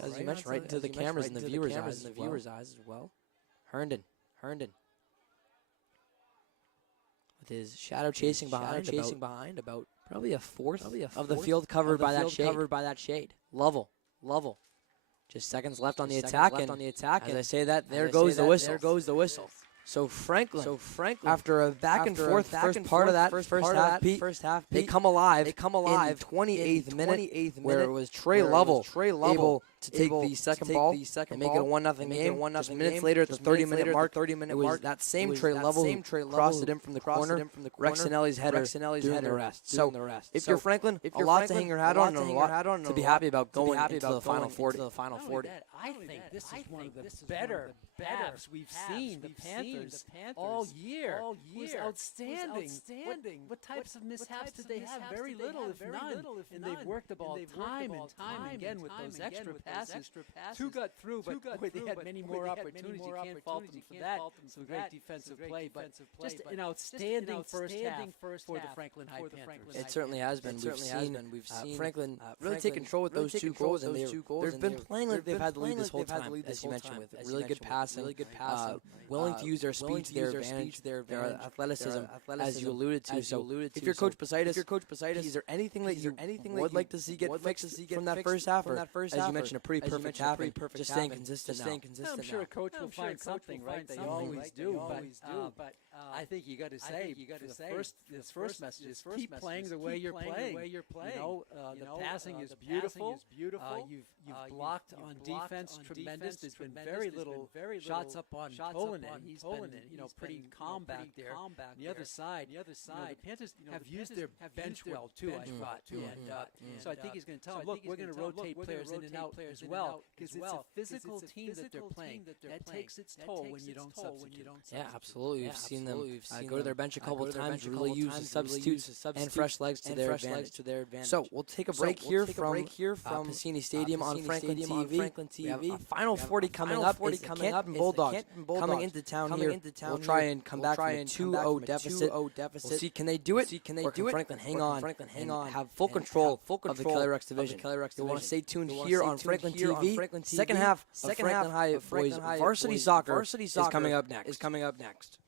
As you mentioned, right into the cameras and the viewers' eyes as well. Herndon with his shadow chasing behind about probably a fourth of the field covered by that shade. Lovell. Just seconds left on the attack. As I say that, there goes the whistle. So Franklin, after a back and forth first part of that first half, they come alive in the 28th minute, where it was Trey Lovell able to take the second ball and make it a 1-0 game. Just minutes later, at the 30-minute mark, it was that same Trey Lovell who crossed it in from the corner. Rex Sinelli's header doing the rest. So if you're Franklin, a lot to hang your hat on and a lot to be happy about going into the Final 40. I think this is one of the better halves we've seen the Panthers all year. It was outstanding. What types of mishaps did they have? Very little, if none. And they've worked the ball time and time again with those extra passes. Two got through, but boy, they had many more opportunities. You can't fault them for that. Some great defensive play, but just an outstanding first half for the Franklin High Panthers. It certainly has been. We've seen Franklin really take control with those two goals, and they've been playing like they've had the lead this whole time, as you mentioned, with really good passing, willing to use their speed to their advantage, their athleticism, as you alluded to. So, if you're Coach Posaitis, is there anything that you would like to see get fixed from that first half? Or, as you mentioned, a pretty perfect half, just staying consistent now. I'm sure a coach will find something, right? They always do. But I think you got to say, this first message is keep playing the way you're playing. The passing is beautiful. You've blocked on defense tremendous. There's been very little shots up on Tolanen. He's been pretty calm back there. On the other side, the Panthers have used their bench well too, I thought. So I think he's going to tell them, look, we're going to rotate players in and out as well, because it's a physical team that they're playing. That takes its toll when you don't substitute. Yeah, absolutely. We've seen them go to their bench a couple of times, really use the substitutes and fresh legs to their advantage. So we'll take a break here from Piscini Stadium on Franklin TV. We have a Final 40 coming up. It's the Canton Bulldogs coming into town here. We'll try and come back from a 2-0 deficit. We'll see, can they do it? Or can Franklin hang on and have full control of the Kelly Rex division? You'll want to stay tuned here on Franklin TV. Second half of Franklin High Boys Varsity Soccer is coming up next.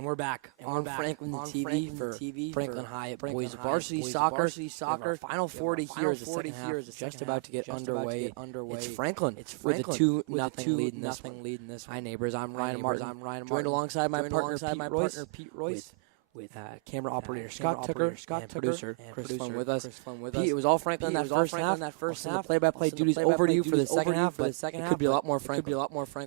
And we're back on Franklin TV for Franklin High Boys Varsity Soccer. Our Final 40 here is the second half is just about to get underway. It's Franklin with a 2-0 lead in this one. Hi, neighbors. I'm Ryan Martin. Joined alongside my partner, Pete Royce. With camera operator Scott Tucker and producer Chris Flynn with us. Pete, it was all Franklin in that first half. Play-by-play duties over to you for the second half, but it could be a lot more Franklin.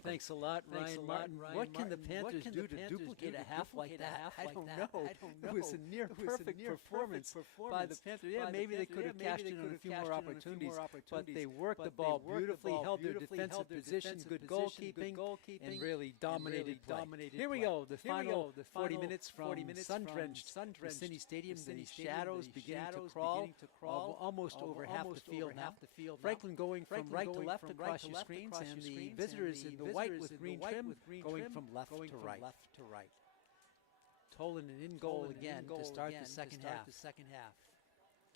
Thanks a lot, Ryan Martin. What can the Panthers do to duplicate a half like that? I don't know. It was a near-perfect performance by the Panthers. Yeah, maybe they could have cashed in on a few more opportunities, but they worked the ball beautifully, held their defensive position, good goalkeeping, and really dominated play. Here we go, the final 40 minutes from sun-drenched Varsity Stadium, the shadows beginning to crawl almost over half the field now. Franklin going from right to left across your screens, and the visitors in the white with green trim going from left to right. Tolan in goal again to start the second half.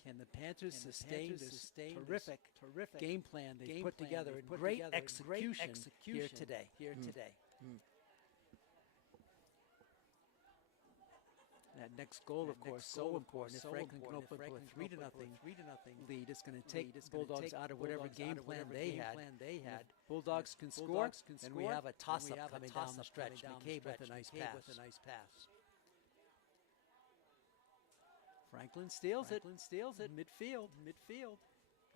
Can the Panthers sustain this terrific game plan they've put together and great execution here today? That next goal, of course, so important. If Franklin can open up a 3-0 lead, it's going to take Bulldogs out of whatever game plan they had. Bulldogs can score, and we have a toss-up coming down the stretch. McCabe with a nice pass. Franklin steals it. Midfield.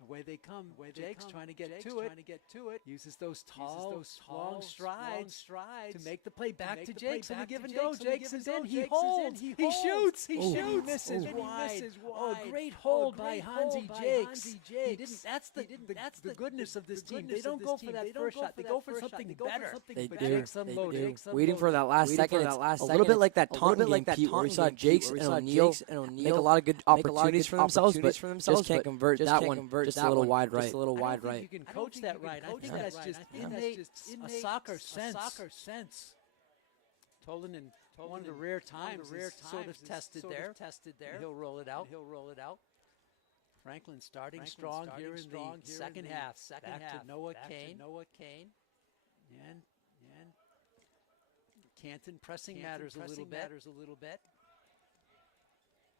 Away they come. Jake's trying to get to it. Uses those tall, long strides to make the play back to Jakes on the give and go. Jakes is in. He holds. He shoots. He misses wide. Oh, great hold by Hansi Jakes. He didn't. That's the goodness of this team. They don't go for that first shot. They go for something better. They do. Waiting for that last second. A little bit like that Taunton game, Pete, where we saw Jakes and O'Neal make a lot of good opportunities for themselves, but just can't convert that one. Just a little wide right. I don't think you can coach that right. I think that's just innate a soccer sense. Tolan in one of the rare times sort of tested there. He'll roll it out. Franklin starting strong here in the second half. Back to Noah Kane. And Canton pressing matters a little bit.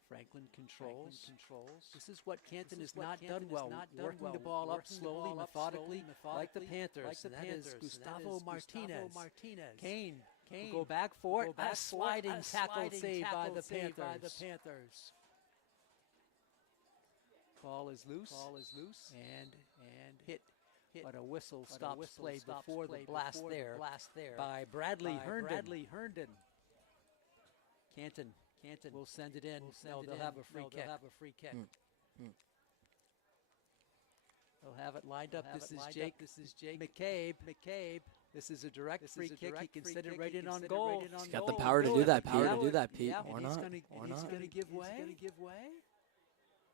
Franklin controls. This is what Canton has not done well, working the ball up slowly, methodically, like the Panthers. And that is Gustavo Martinez. Kane will go back for it. A sliding tackle save by the Panthers. Ball is loose and hit. But a whistle stops play before the blast there by Bradley Herndon. Canton will send it in. They'll have a free kick. They'll have it lined up. This is Jake McCabe. This is a direct free kick. He can send it right in on goal. He's got the power to do that, Pete. Or not. He's going to give way.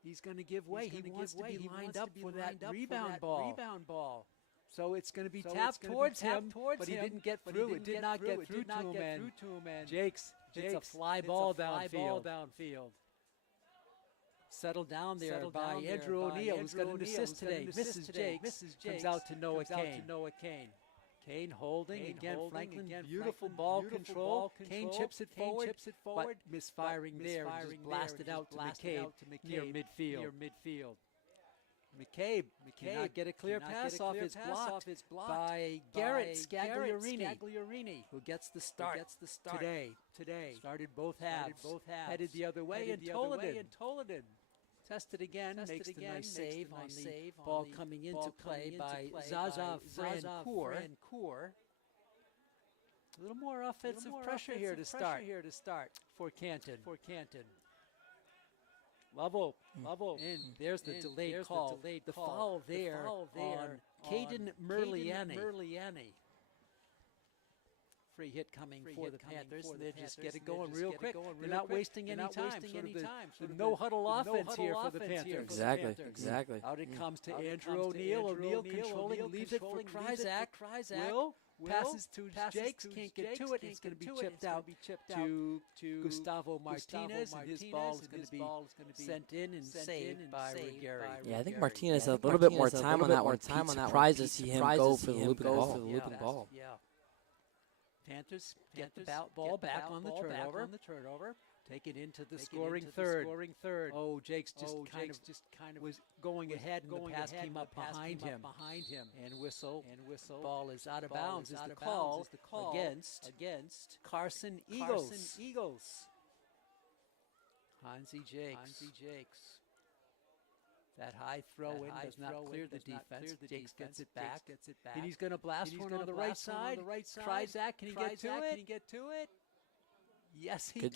He's going to give way. He wants to be lined up for that rebound ball. So it's going to be tapped towards him, but he didn't get through. It did not get through to him. Jakes hits a fly ball downfield. Settled down there by Andrew O'Neal, who's got an assist today. Misses Jakes. Comes out to Noah Kane. Kane holding again. Franklin, beautiful ball control. Kane chips it forward, but misfiring there. Just blasted out to McCabe near midfield. McCabe cannot get a clear pass off his block by Garrett Scagliarini, who gets the start today. Started both halves, headed the other way, and Toladin tested again, makes the nice save on the ball coming into play by Zaza Francoeur. A little more offensive pressure here to start for Canton. Lovell, and there's the delayed call. The foul there on Caden Merliani. Free hit coming for the Panthers, and they just get it going real quick. They're not wasting any time. The no-huddle offense here for the Panthers. Exactly. Out it comes to Andrew O'Neal. O'Neal controlling, leaves it for Kryzak. Will passes to Jakes, can't get to it. It's going to be chipped out to Gustavo Martinez, and his ball is going to be sent in and saved by Ruggieri. Yeah, I think Martinez has a little bit more time on that one. Surprised to see him go for the looping ball. Panthers get the ball back on the turnover. Take it into the scoring third. Oh, Jakes just kind of was going ahead, and the pass came up behind him. And whistle. Ball is out of bounds. Is the call against Carson Eagles. Hansi Jakes. That high throw-in does not clear the defense. Jakes gets it back. And he's going to blast one on the right side. Kryzak, can he get to it? Yes, he can.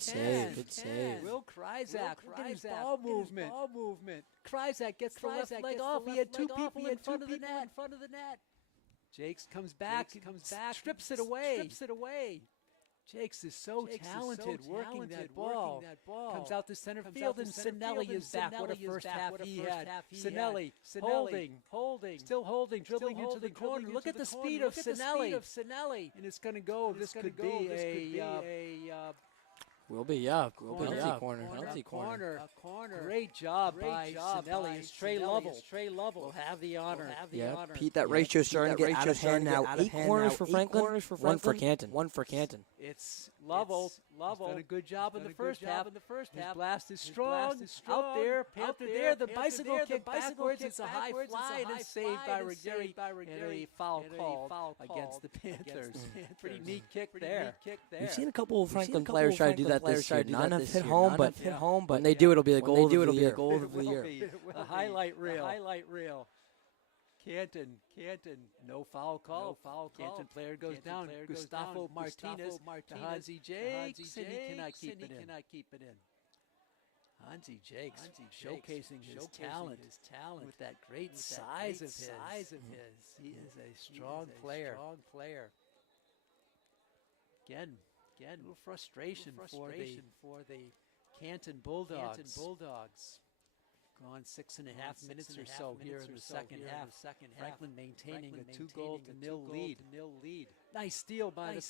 Good save. Will Kryzak, look at his ball movement. Kryzak gets the left leg off. He had two people in front of the net. Jakes comes back, strips it away. Jakes is so talented working that ball. Comes out to center field, and Sinelli is back. What a first half he had. Sinelli holding, still holding, dribbling into the corner. Look at the speed of Sinelli. And it's going to go. This could be a penalty corner. Great job by Sinelli. It's Trey Lovell. Will have the honor. Pete, that ratio is starting to get out of hand now. 8 corners for Franklin, 1 for Canton. It's Lovell. He's done a good job in the first half. His blast is strong. Out there, Panther there. The bicycle kick backwards. It's a high fly, and it's saved by Ruggieri. And a foul called against the Panthers. Pretty neat kick there. We've seen a couple of Franklin players try to do that this year. Not enough hit home, but when they do, it'll be the goal of the year. A highlight reel. Canton, no foul call. Canton player goes down. Gustavo Martinez to Hansi Jakes, and he cannot keep it in. Hansi Jakes showcasing his talent with that great size of his. He is a strong player. Again, a little frustration for the Canton Bulldogs. Gone 6.5 minutes or so here in the second half. Franklin maintaining a 2-0 lead. Nice steal by the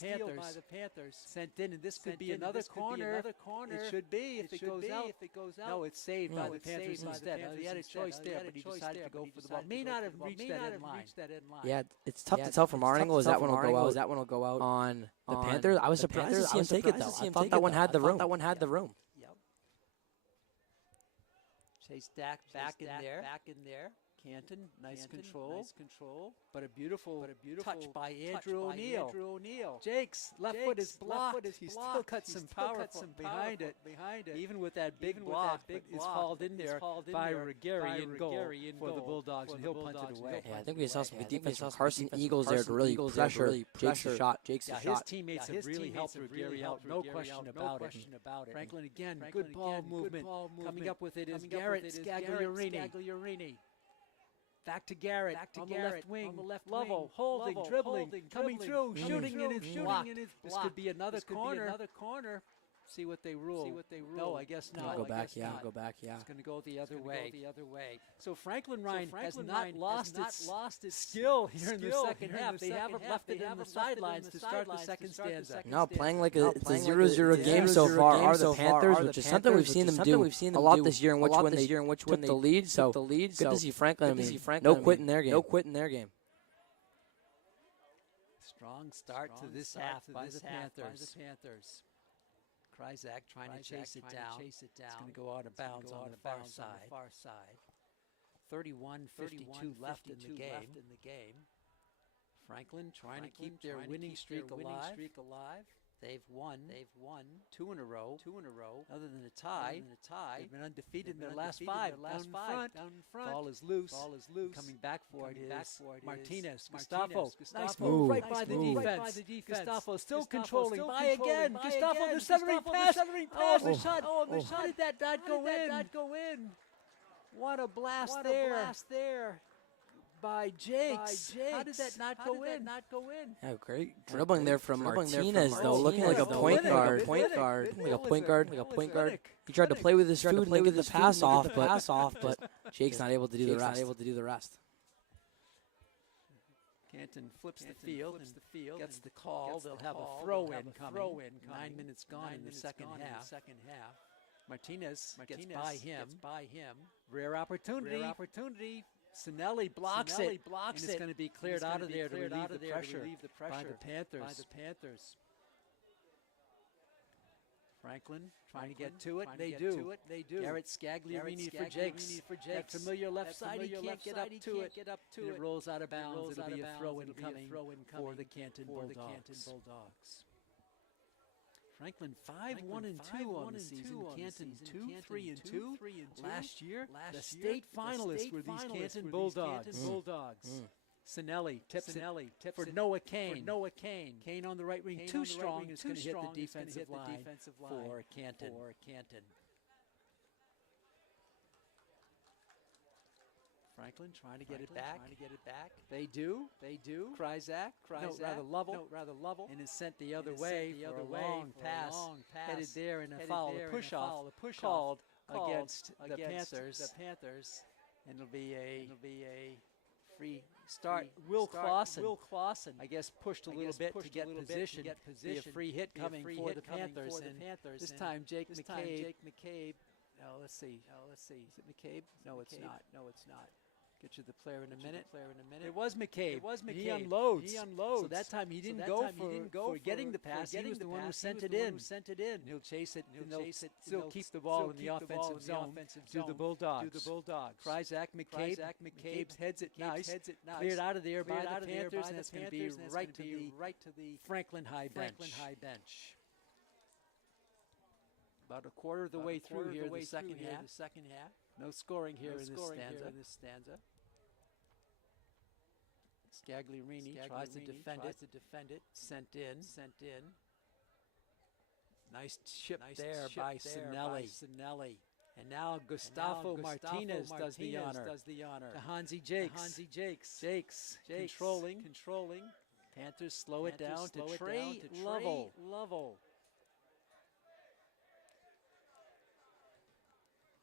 Panthers. Sent in, and this could be another corner. It should be if it goes out. No, it's saved by the Panthers instead. He had a choice there, but he decided to go for the ball. May not have reached that end line. Yeah, it's tough to tell from our angle. Is that one will go out on the Panthers? I was surprised to see him take it though. I thought that one had the room. Chase back in there. Canton, nice control. But a beautiful touch by Andrew O'Neill. Jakes, left foot is blocked. He still got some power behind it. Even with that big block, is hauled in there by Ruggieri in goal for the Bulldogs, and he'll punch it away. Yeah, I think we saw some good defense from Carson Eagles there to really pressure Jake's shot. His teammates have really helped Ruggieri out, no question about it. Franklin again, good ball movement. Coming up with it is Garrett Scagliarini. Back to Garrett on the left wing. Lovell holding, dribbling, coming through, shooting in his block. This could be another corner. See what they rule. No, I guess not. Go back, yeah. It's going to go the other way. So Franklin Ryan has not lost its skill here in the second half. They haven't left it on the sidelines to start the second stanza. No, playing like it's a 0-0 game so far are the Panthers, which is something we've seen them do a lot this year, in which when they took the lead. So good to see Franklin. No quit in their game. Strong start to this half by the Panthers. Kryzak trying to chase it down. It's going to go out of bounds on the far side. 31-52 left in the game. Franklin trying to keep their winning streak alive. They've won 2 in a row. Other than a tie, they've been undefeated in their last 5. Down in front. Ball is loose. Coming back for it is Martinez. Gustavo. Nice move right by the defense. Gustavo still controlling. By again. Gustavo, the centering pass. Oh, the shot. How did that not go in? What a blast there. By Jakes. How did that not go in? Yeah, great dribbling there from Martinez, though, looking like a point guard. Like a point guard. He tried to play with his food and get the pass off, but Jake's not able to do the rest. Canton flips the field and gets the call. They'll have a throw-in coming. 9 minutes gone in the second half. Martinez gets by him. Rare opportunity. Sinelli blocks it, and it's going to be cleared out of there to relieve the pressure by the Panthers. Franklin trying to get to it. They do. Garrett Scagliarini for Jakes. That familiar left side. He can't get up to it. It rolls out of bounds. It'll be a throw-in coming for the Canton Bulldogs. Franklin 5-1-2 on the season. Canton 2-3-2 last year. The state finalists were these Canton Bulldogs. Sinelli tips it for Noah Kane. Kane on the right wing, too strong. Is going to hit the defensive line for Canton. Franklin trying to get it back. They do. Kryzak. No, rather Lovell. And is sent the other way for a long pass. Headed there in a foul, a push-off called against the Panthers. And it'll be a free start. Will Clausen, I guess, pushed a little bit to get position. Be a free hit coming for the Panthers. And this time, Jake McCabe. No, let's see. Is it McCabe? No, it's not. Get you the player in a minute. It was McCabe. He unloads. So that time he didn't go for getting the pass. He was the one who sent it in. He'll chase it. And they'll still keep the ball in the offensive zone to the Bulldogs. Kryzak, McCabe heads it nice. Cleared out of there by the Panthers, and it's going to be right to the Franklin High bench. About a quarter of the way through here, the second half. No scoring here in this stanza. Scagliarini tries to defend it. Sent in. Nice chip there by Sinelli. And now Gustavo Martinez does the honor to Hansi Jakes. Jakes controlling. Panthers slow it down to Trey Lovell.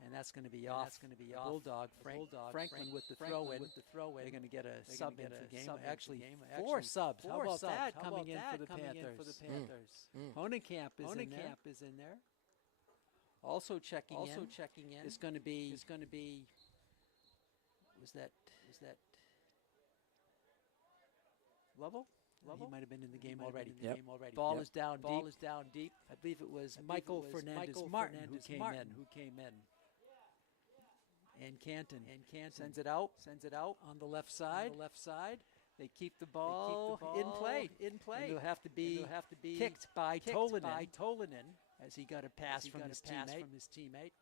And that's going to be off. Bulldog Franklin with the throw-in. They're going to get a sub in the game. Actually, 4 subs. How about that coming in for the Panthers? Honekamp is in there. Also checking in. Is going to be. Was that Lovell? He might have been in the game already. Ball is down deep. I believe it was Michael Fernandez-Martin who came in. And Canton sends it out on the left side. They keep the ball in play. And it'll have to be kicked by Tolanen as he got a pass from his teammate.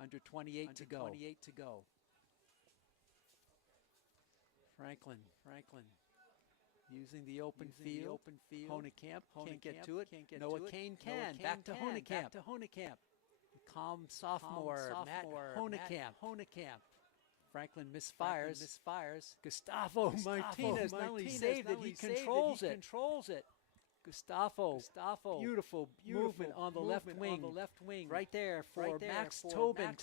Under 28 to go. Franklin using the open field. Honekamp can't get to it. Noah Kane can. Back to Honekamp. Calm sophomore Matt Honekamp. Franklin misfires. Gustavo Martinez not only saved it, he controls it. Gustavo, beautiful movement on the left wing. Right there for Max Tobin.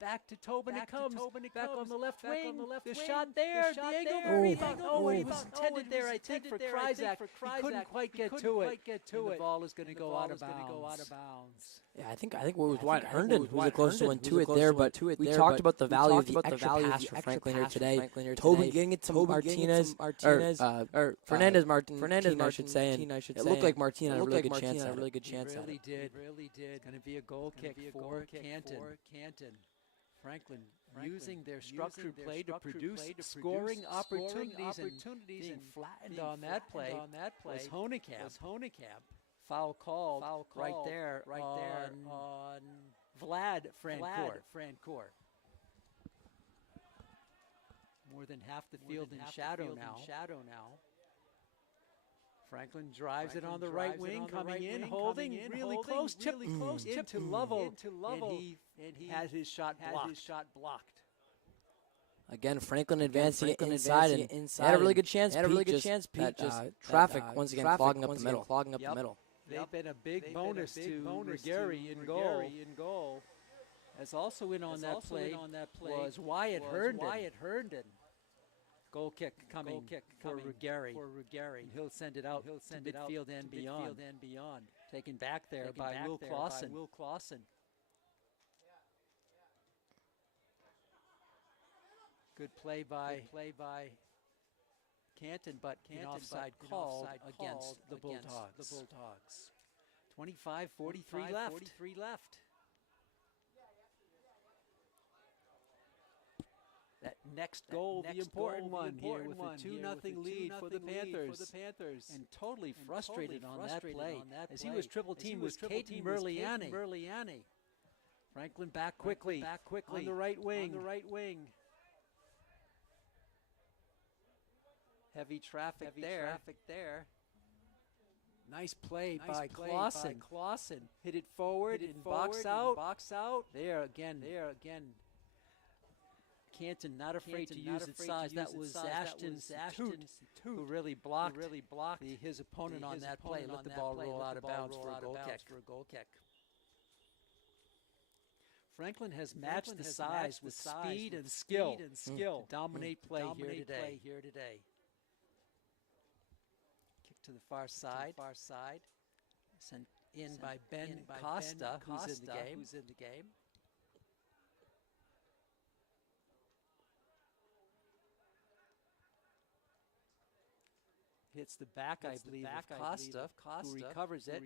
Back to Tobin it comes. Back on the left wing. The shot there. Diego rebound. It was intended there, I think, for Kryzak. He couldn't quite get to it. And the ball is going to go out of bounds. Yeah, I think what was Wyatt Herndon who was the closest one to it there, but we talked about the value of the extra pass for Franklin here today. Tobin getting it to Martinez, or Fernandez Martin, I should say, and it looked like Martin had a really good chance. Really did. It's going to be a goal kick for Canton. Franklin using their structured play to produce scoring opportunities and being flattened on that play was Honekamp. Foul called right there on Vlad Francourt. More than half the field in shadow now. Franklin drives it on the right wing, coming in, holding really close, chip into Lovell, and he has his shot blocked. Again, Franklin advancing it inside, and had a really good chance. Pete just traffic once again clogging up the middle. They've been a big bonus to Ruggieri in goal. As also in on that play was Wyatt Herndon. Goal kick coming for Ruggieri. He'll send it out to midfield and beyond. Taken back there by Will Clausen. Good play by Canton, but an offside call against the Bulldogs. 25-43 left. 43 left. That next goal, the important one here with a 2-0 lead for the Panthers. And totally frustrated on that play. As he was triple teamed was Canton Merliani. Franklin back quickly on the right wing. Heavy traffic there. Nice play by Clausen. Hit it forward and box out. There again. Canton not afraid to use its size. That was Ashton who really blocked his opponent on that play. Let the ball roll out of bounds for a goal kick. Franklin has matched the size with speed and skill to dominate play here today. Kick to the far side. Sent in by Ben Costa, who's in the game. Hits the back, I believe, of Costa, who recovers it,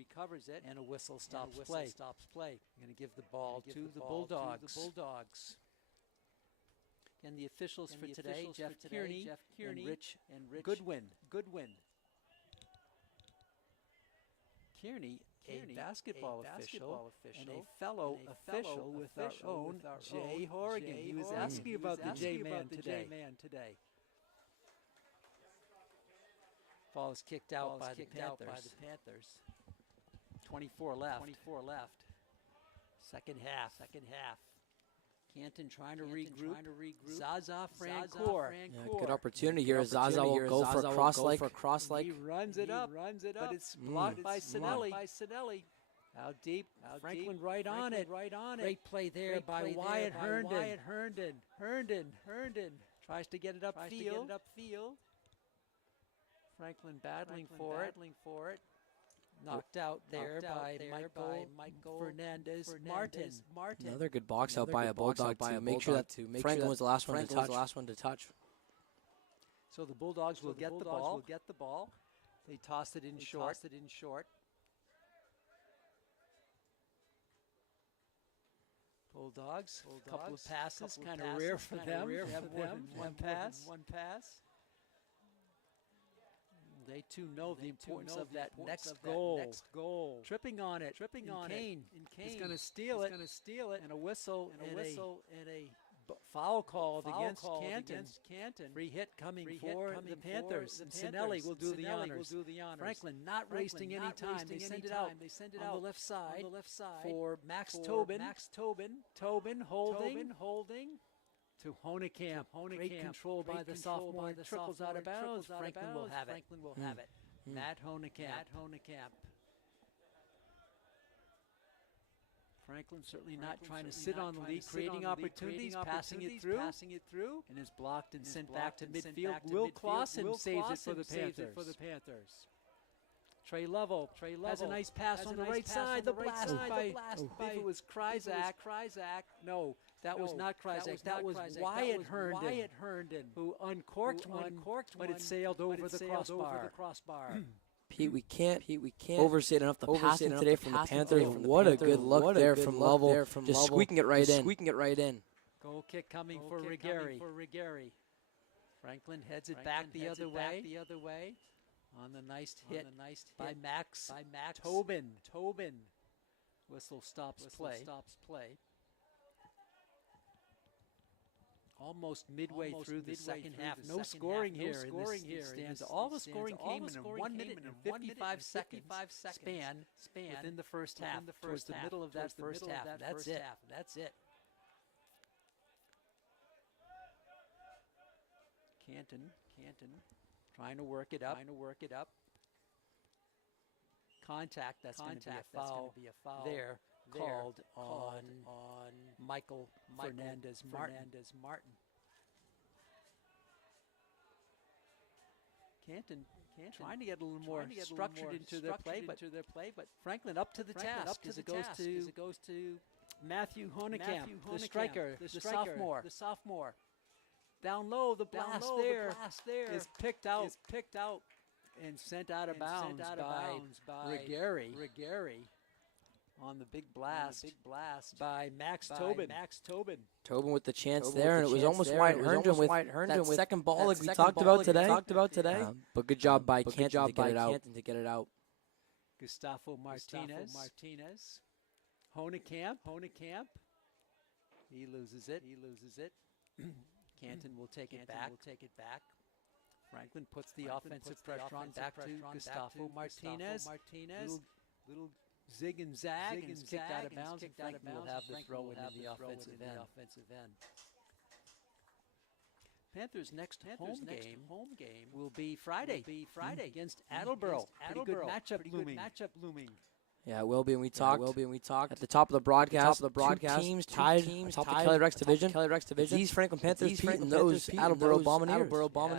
and a whistle stops play. I'm going to give the ball to the Bulldogs. And the officials for today, Jeff Kearney and Rich Goodwin. Kearney, a basketball official, and a fellow official with our own Jay Horrigan. He was asking about the J-Man today. Ball is kicked out by the Panthers. 24 left. Second half. Canton trying to regroup. Zaza Francoeur. Good opportunity here. Zaza will go for a cross-leg. He runs it up, but it's blocked by Sinelli. Out deep. Franklin right on it. Great play there by Wyatt Herndon. Tries to get it upfield. Franklin battling for it. Knocked out there by Michael Fernandez Martin. Another good box out by a Bulldog to make sure that Franklin was the last one to touch. So the Bulldogs will get the ball. They tossed it in short. Bulldogs, a couple of passes, kind of rare for them. One pass. They too know the importance of that next goal. Tripping on it. Kane is going to steal it. And a whistle and a foul called against Canton. Free hit coming for the Panthers. And Sinelli will do the honors. Franklin not wasting any time. They send it out on the left side for Max Tobin. Tobin holding. To Honekamp. Great control by the sophomore. Trickles out of bounds. Franklin will have it. Matt Honekamp. Franklin certainly not trying to sit on the lead, creating opportunities, passing it through, and is blocked and sent back to midfield. Will Clausen saves it for the Panthers. Trey Lovell has a nice pass on the right side. The blast by, I believe it was Kryzak. No, that was not Kryzak. That was Wyatt Herndon, who uncorked one, but it sailed over the crossbar. Pete, we can't overstate enough the passing today from the Panthers. What a good look there from Lovell, just squeaking it right in. Goal kick coming for Rigeri. Franklin heads it back the other way. On the nice hit by Max Tobin. Whistle stops play. Almost midway through the second half. No scoring here in this stanza. All the scoring came in 1 minute and 55 seconds span within the first half. Towards the middle of that first half. That's it. Canton trying to work it up. Contact, that's going to be a foul there called on Michael Fernandez Martin. Canton trying to get a little more structured into their play, but Franklin up to the task as it goes to Matthew Honekamp, the striker, the sophomore. Down low, the blast there is picked out and sent out of bounds by Rigeri. on the big blast by Max Tobin. Tobin with the chance there, and it was almost White Herndon with that second ball like we talked about today. But good job by Canton to get it out. Gustavo Martinez. Honekamp. He loses it. Canton will take it back. Franklin puts the offensive pressure on back to Gustavo Martinez. Little zig and zag, and it's kicked out of bounds. Franklin will have the throw in the offensive end. Panthers' next home game will be Friday against Attleboro. Pretty good matchup looming. Yeah, it will be. And we talked at the top of the broadcast. Two teams tied atop the Kelly Rex division. These Franklin Panthers beating those Attleboro Bombardiers.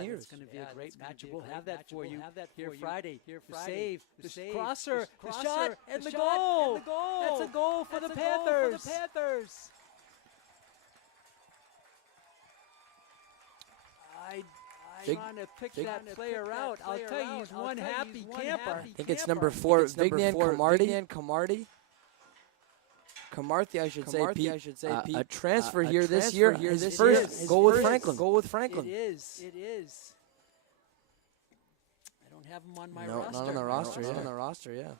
Yeah, it's going to be a great matchup. We'll have that for you here Friday. The save, the crosser, the shot, and the goal. That's a goal for the Panthers. Trying to pick that player out. I'll tell you, he's one happy camper. I think it's number 4, Vignan Camardi. Camarthi, I should say, Pete. A transfer here this year. His first goal with Franklin. It is. I don't have him on my roster. Not on the roster, yeah.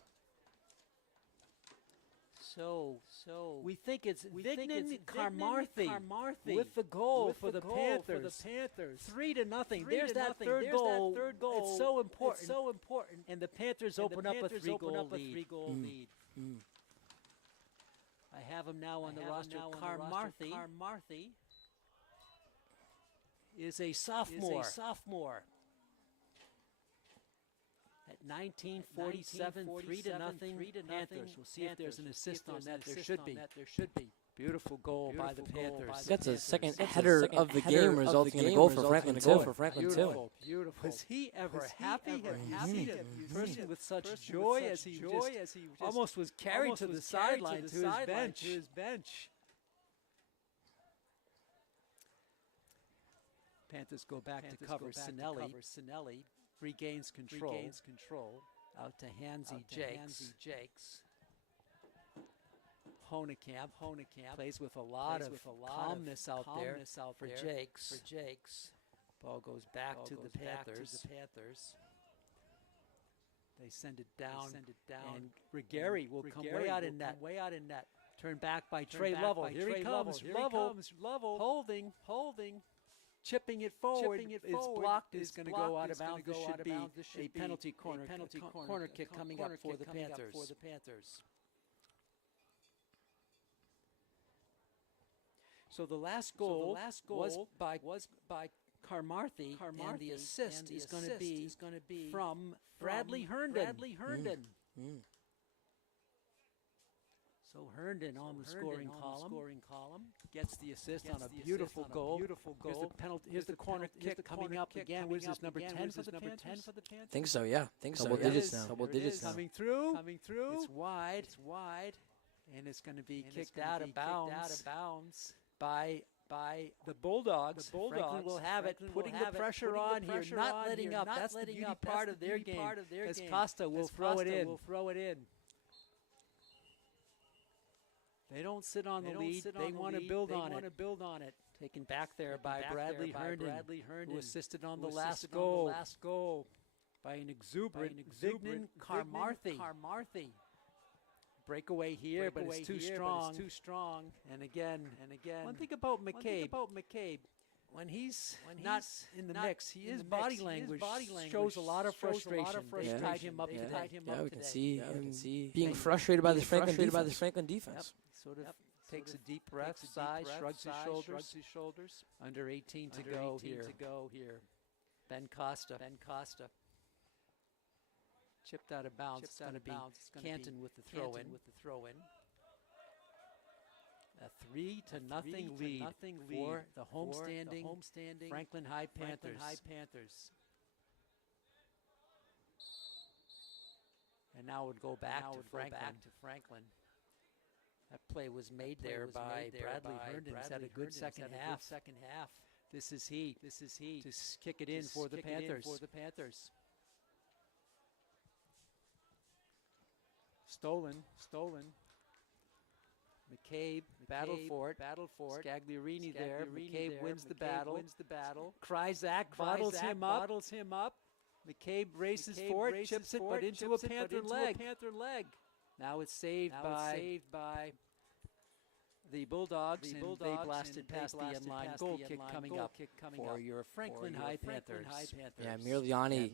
So we think it's Vignan Camarthi with the goal for the Panthers. 3-0. There's that third goal. It's so important. And the Panthers open up a 3-goal lead. I have him now on the roster. Camarthi is a sophomore. At 1947, 3-0 Panthers. We'll see if there's an assist on that. There should be. Beautiful goal by the Panthers. That's a second header of the game resulting in a goal for Franklin too. Beautiful. Was he ever happy? A person with such joy as he almost was carried to the sideline to his bench. Panthers go back to cover Sinelli. Regains control. Out to Hansy Jakes. Honekamp plays with a lot of calmness out there for Jakes. Ball goes back to the Panthers. They send it down. And Rigeri will come way out in net. Turned back by Trey Lovell. Here he comes. Lovell. Holding. Chipping it forward. It's blocked. Is going to go out of bounds. This should be a penalty corner kick coming up for the Panthers. So the last goal was by Camarthi, and the assist is going to be from Bradley Herndon. So Herndon on the scoring column gets the assist on a beautiful goal. Here's the penalty. Here's the corner kick coming up again. Where's this number 10 for the Panthers? Think so, yeah. Double digits now. Coming through. It's wide. And it's going to be kicked out of bounds by the Bulldogs. Franklin will have it, putting the pressure on here, not letting up. That's the beauty part of their game. As Costa will throw it in. They don't sit on the lead. They want to build on it. Taken back there by Bradley Herndon, who assisted on the last goal by an exuberant Vignan Camarthi. Breakaway here, but it's too strong. And again. One thing about McCabe. When he's not in the mix, his body language shows a lot of frustration. They tied him up today. Yeah, we can see him being frustrated by the Franklin defense. Sort of takes a deep breath, sighs, shrugs his shoulders. Under 18 to go here. Ben Costa. Chipped out of bounds. It's going to be Canton with the throw in. A 3-0 lead for the homestanding Franklin High Panthers. And now it would go back to Franklin. That play was made there by Bradley Herndon. He's had a good second half. This is he to kick it in for the Panthers. Stolen. McCabe battled for it. Scagliarini there. McCabe wins the battle. Kryzak bottles him up. McCabe races for it, chips it, but into a Panther leg. Now it's saved by the Bulldogs, and they blasted past the end line. Goal kick coming up for your Franklin High Panthers. Yeah, Mirliani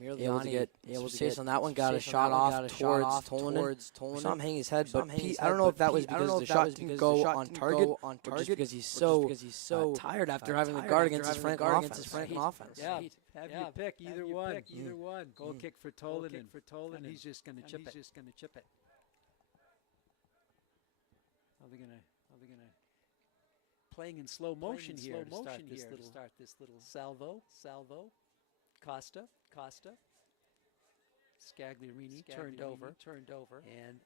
able to chase on that one, got a shot off towards Tolanen. Saw him hang his head, but I don't know if that was because the shot didn't go on target, or just because he's so tired after having the guard against his Franklin offense. Yeah, have your pick, either one. Goal kick for Tolanen, and he's just going to chip it. How are they going to playing in slow motion here to start this little salvo. Costa. Scagliarini turned over. And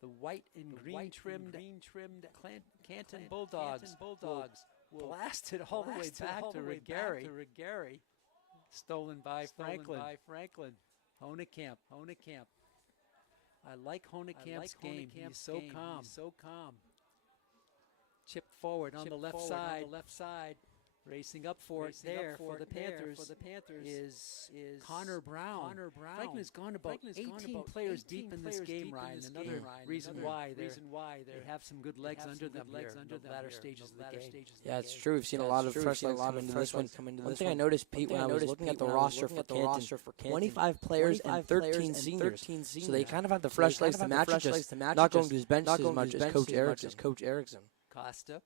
the white and green trimmed Canton Bulldogs will blast it all the way back to Rigari. Stolen by Franklin. Honekamp. I like Honekamp's game. He's so calm. Chip forward on the left side. Racing up for it there for the Panthers is Connor Brown. Franklin's gone about 18 players deep in this game, Ryan. Another reason why they have some good legs under them here in the latter stages of the game. Yeah, it's true. We've seen a lot of fresh legs come into this one. One thing I noticed, Pete, when I was looking at the roster for Canton, 25 players and 13 seniors. So they kind of have the fresh legs to match it, just not going to his bench as much as Coach Erickson. Costa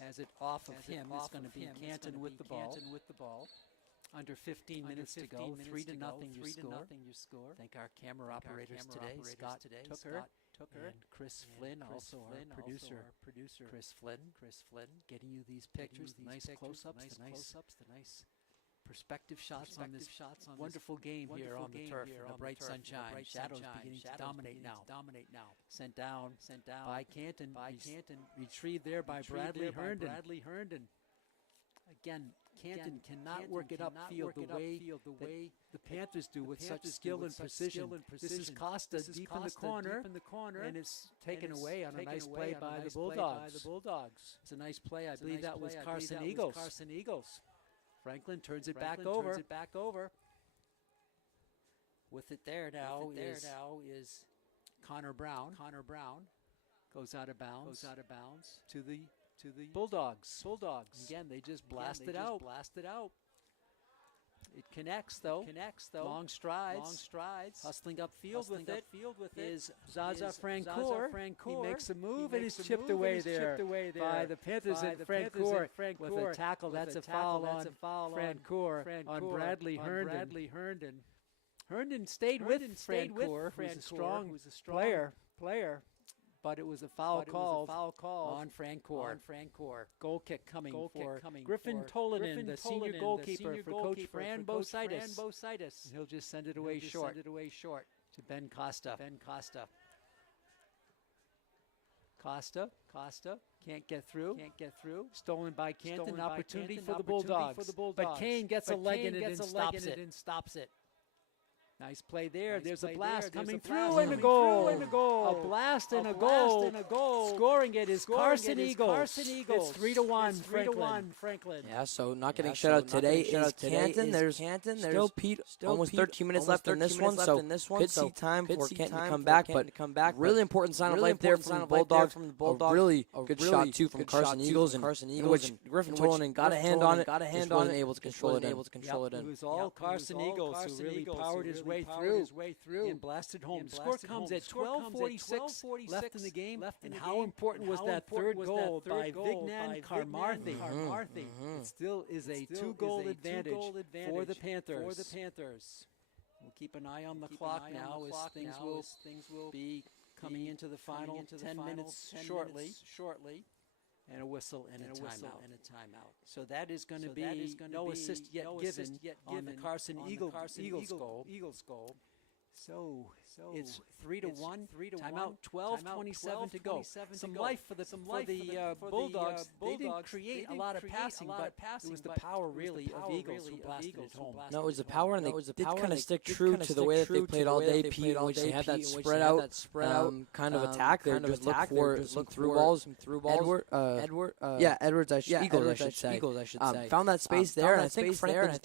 has it off of him. It's going to be Canton with the ball. Under 15 minutes to go. 3-0 your score. Thank our camera operators today, Scott Tucker and Chris Flynn, also our producer Chris Flynn, getting you these pictures, the nice close-ups, the nice perspective shots on this wonderful game here on the turf in the bright sunshine. Shadows beginning to dominate now. Sent down by Canton. Retrieved there by Bradley Herndon. Again, Canton cannot work it upfield the way the Panthers do with such skill and precision. This is Costa deep in the corner, and it's taken away on a nice play by the Bulldogs. It's a nice play. I believe that was Carson Eagles. Franklin turns it back over. With it there now is Connor Brown. Goes out of bounds to the Bulldogs. Again, they just blast it out. It connects though. Long strides. Hustling upfield with it is Zaza Francoeur. He makes a move and is chipped away there by the Panthers and Francoeur with a tackle. That's a foul on Francoeur on Bradley Herndon. Herndon stayed with Francoeur, who's a strong player. But it was a foul call on Francoeur. Goal kick coming for Griffin Tolanen, the senior goalkeeper for Coach Fran Bositis. He'll just send it away short to Ben Costa. Costa can't get through. Stolen by Canton. Opportunity for the Bulldogs. But Kane gets a leg in it and stops it. Nice play there. There's a blast coming through and a goal. A blast and a goal. Scoring it is Carson Eagles. It's 3-1 Franklin. Yeah, so not getting shut out today is Canton. There's still Pete. Almost 13 minutes left in this one, so could see time for Canton to come back. But really important sign of life there from the Bulldogs. A really good shot too from Carson Eagles, in which Griffin Tolanen got a hand on it. Just wasn't able to control it. It was all Carson Eagles who really powered his way through and blasted home. The score comes at 12:46 left in the game. And how important was that third goal by Vignan Karmarthy? It still is a two-goal advantage for the Panthers. We'll keep an eye on the clock now as things will be coming into the final 10 minutes shortly. And a whistle and a timeout. So that is going to be no assist yet given on the Carson Eagles goal. So it's 3-1. Timeout. 12:27 to go. Some life for the Bulldogs. They didn't create a lot of passing, but it was the power really of Eagles who blasted it home. No, it was the power, and they did kind of stick true to the way that they played all day. Pete, which they had that spread out kind of attack. They just look for some through balls. Edwards. Eagles, I should say. Found that space there, and I think Franklin's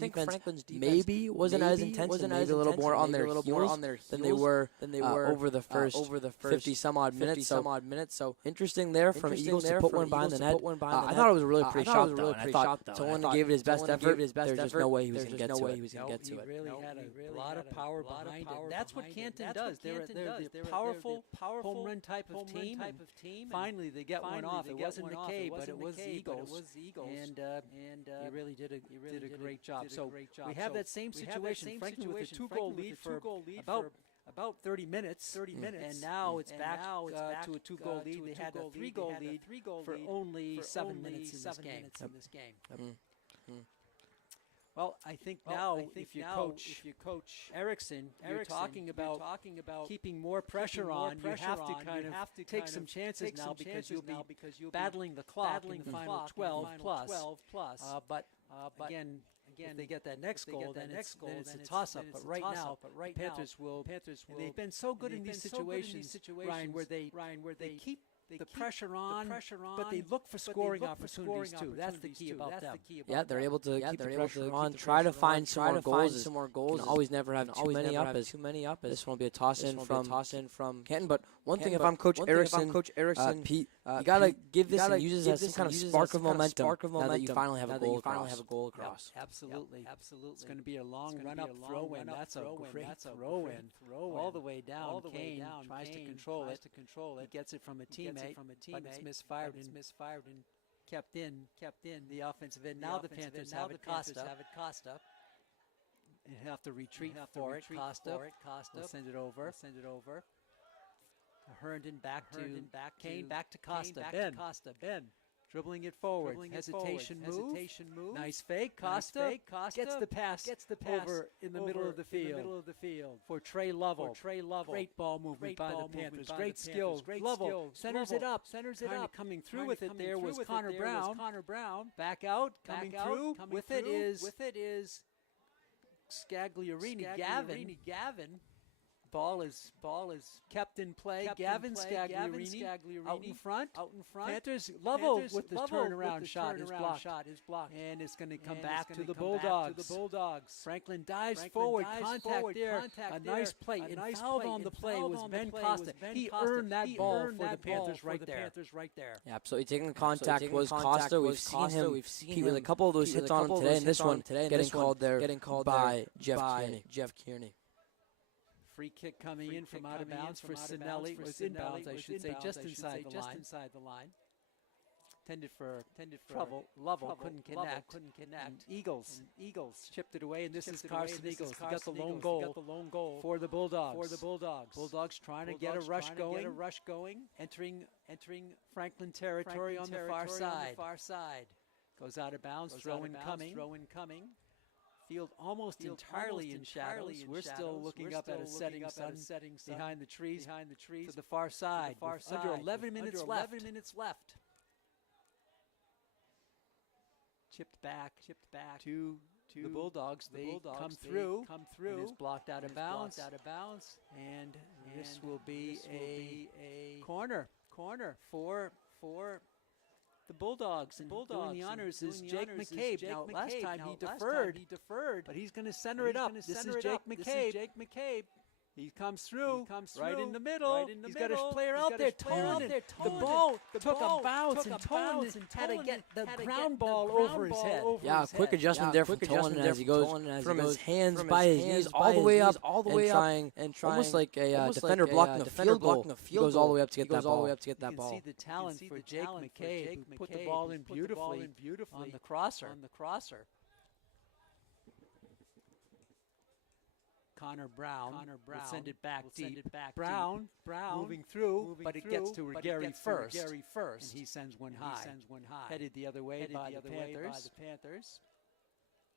defense maybe wasn't as intense, maybe a little more on their heels than they were over the first 50 some odd minutes. So interesting there from Eagles to put one behind the net. I thought it was a really pretty shot, though. I thought Tolan gave it his best effort. There's just no way he was going to get to it. He really had a lot of power behind it. That's what Canton does. They're a powerful home run type of team. Finally, they get one off. It wasn't McKay, but it was Eagles. And he really did a great job. So we have that same situation. Franklin with a 2-goal lead for about 30 minutes. And now it's back to a 2-goal lead. They had a 3-goal lead for only 7 minutes in this game. Well, I think now if you coach Erickson, you're talking about keeping more pressure on. You have to kind of take some chances now because you'll be battling the clock in the final 12 plus. But again, if they get that next goal, then it's a toss-up. But right now, Panthers will. They've been so good in these situations, Ryan, where they keep the pressure on, but they look for scoring opportunities too. That's the key about them. Yeah, they're able to keep the pressure on, try to find some more goals. You can always never have too many up. This one will be a toss-in from Canton. But one thing, if I'm Coach Erickson, Pete, you got to give this and use this as some kind of spark of momentum now that you finally have a goal across. Absolutely. It's going to be a long run-up throw-in. That's a great throw-in. All the way down. Kane tries to control it. He gets it from a teammate. But it's misfired and kept in the offensive end. Now the Panthers have it. Costa. And have to retreat for it. Costa will send it over. Herndon back to Kane, back to Costa. Ben. Dribbling it forward. Hesitation move. Nice fake. Costa gets the pass over in the middle of the field. For Trey Lovell. Great ball movement by the Panthers. Great skills. Lovell centers it up. Kind of coming through with it there was Connor Brown. Back out. Coming through with it is Scagliarini. Gavin. Ball is kept in play. Gavin Scagliarini out in front. Panthers Lovell with the turnaround shot is blocked. And it's going to come back to the Bulldogs. Franklin dives forward. Contact there. A nice play. And fouled on the play was Ben Costa. He earned that ball for the Panthers right there. Yeah, absolutely. Taking the contact was Costa. We've seen him with a couple of those hits on him today. And this one getting called by Jeff Kearney. Free kick coming in from out of bounds for Sinelli. It was inbounds, I should say, just inside the line. Tended for trouble. Lovell couldn't connect. Eagles chipped it away, and this is Carson Eagles. He got the lone goal for the Bulldogs. Bulldogs trying to get a rush going. Entering Franklin territory on the far side. Goes out of bounds. Throw in coming. Field almost entirely in shadows. We're still looking up at a setting sun behind the trees to the far side. Under 11 minutes left. Chipped back to the Bulldogs. They come through. And it's blocked out of bounds. And this will be a corner for the Bulldogs. And doing the honors is Jake McCabe. Now, last time he deferred, but he's going to center it up. This is Jake McCabe. He comes through right in the middle. He's got his player out there. Tolan. The ball took a bounce, and Tolan had to get the ground ball over his head. Yeah, quick adjustment there from Tolan as he goes from his hands by his knees all the way up, and trying almost like a defender blocking a field goal. He goes all the way up to get that ball. You can see the talent for Jake McCabe, who put the ball in beautifully on the crosser. Connor Brown will send it back deep. Brown moving through, but it gets to Gary first. And he sends one high. Headed the other way by the Panthers.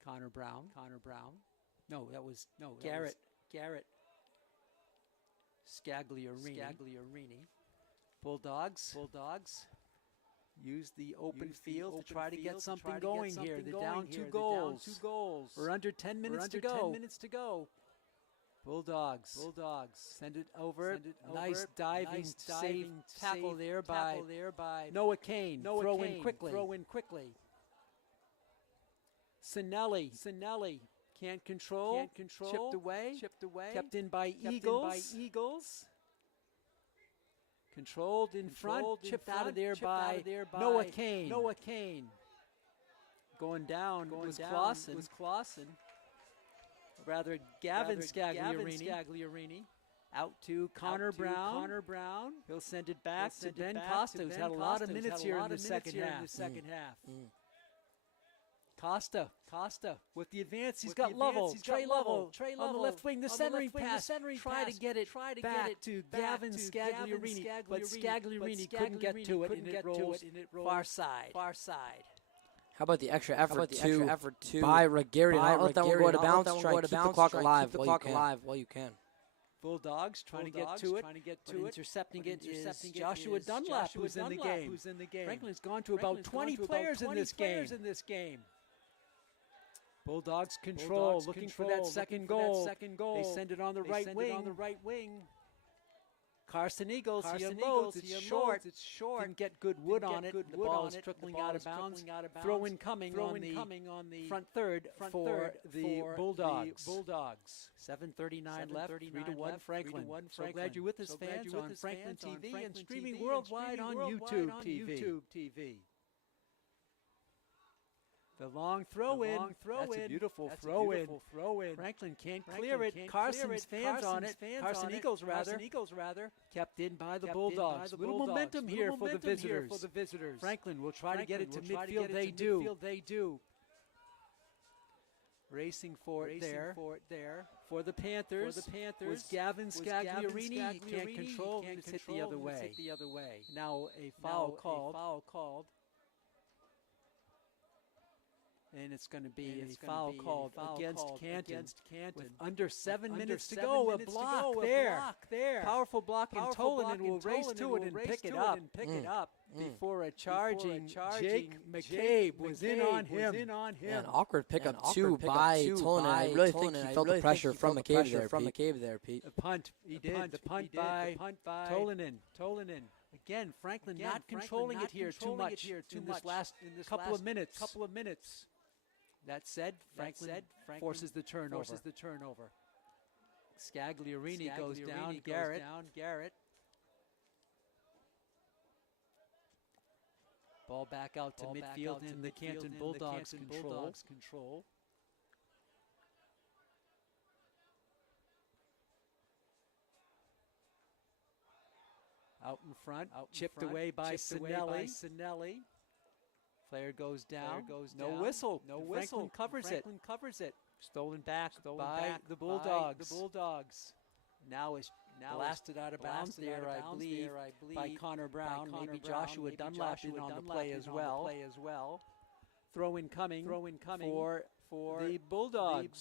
Connor Brown. No, that was Garrett. Scagliarini. Bulldogs use the open field to try to get something going here. They're down 2 goals. We're under 10 minutes to go. Bulldogs send it over. Nice diving save tackle there by Noah Kane. Throw in quickly. Sinelli can't control. Chipped away. Kept in by Eagles. Controlled in front. Chipped out of there by Noah Kane. Going down was Clausen. Rather, Gavin Scagliarini. Out to Connor Brown. He'll send it back to Ben Costa, who's had a lot of minutes here in the second half. Costa with the advance. He's got Lovell. Trey Lovell on the left wing. The centering pass. Try to get it back to Gavin Scagliarini, but Scagliarini couldn't get to it, and it rolls far side. How about the extra effort to by Regarian? I'll let that one go to bounce. Try and keep the clock alive while you can. Bulldogs trying to get to it. Intercepting it is Joshua Dunlap, who's in the game. Franklin's gone to about 20 players in this game. Bulldogs control, looking for that second goal. They send it on the right wing. Carson Eagles, he unloads. It's short. Didn't get good wood on it. The ball is trickling out of bounds. Throw in coming on the front third for the Bulldogs. 7:39 left. 3-1 Franklin. So glad you're with us, fans, on Franklin TV and streaming worldwide on YouTube TV. The long throw in. That's a beautiful throw in. Franklin can't clear it. Carson's fans on it. Carson Eagles rather. Kept in by the Bulldogs. Little momentum here for the visitors. Franklin will try to get it to midfield. They do. Racing for it there. For the Panthers was Gavin Scagliarini. He can't control. It's hit the other way. Now a foul called. And it's going to be a foul called against Canton. With under 7 minutes to go, a block there. Powerful block, and Tolanen will race to it and pick it up. Before a charging Jake McCabe was in on him. Yeah, an awkward pickup too by Tolanen. I really think he felt the pressure from McCabe there, Pete. The punt, he did. The punt by Tolanen. Again, Franklin not controlling it here too much in this last couple of minutes. That said, Franklin forces the turnover. Scagliarini goes down. Garrett. Ball back out to midfield in the Canton Bulldogs control. Out in front, chipped away by Sinelli. Player goes down. No whistle. Franklin covers it. Stolen back by the Bulldogs. Now is blasted out of bounds there, I believe, by Connor Brown. Maybe Joshua Dunlap in on the play as well. Throw in coming for the Bulldogs.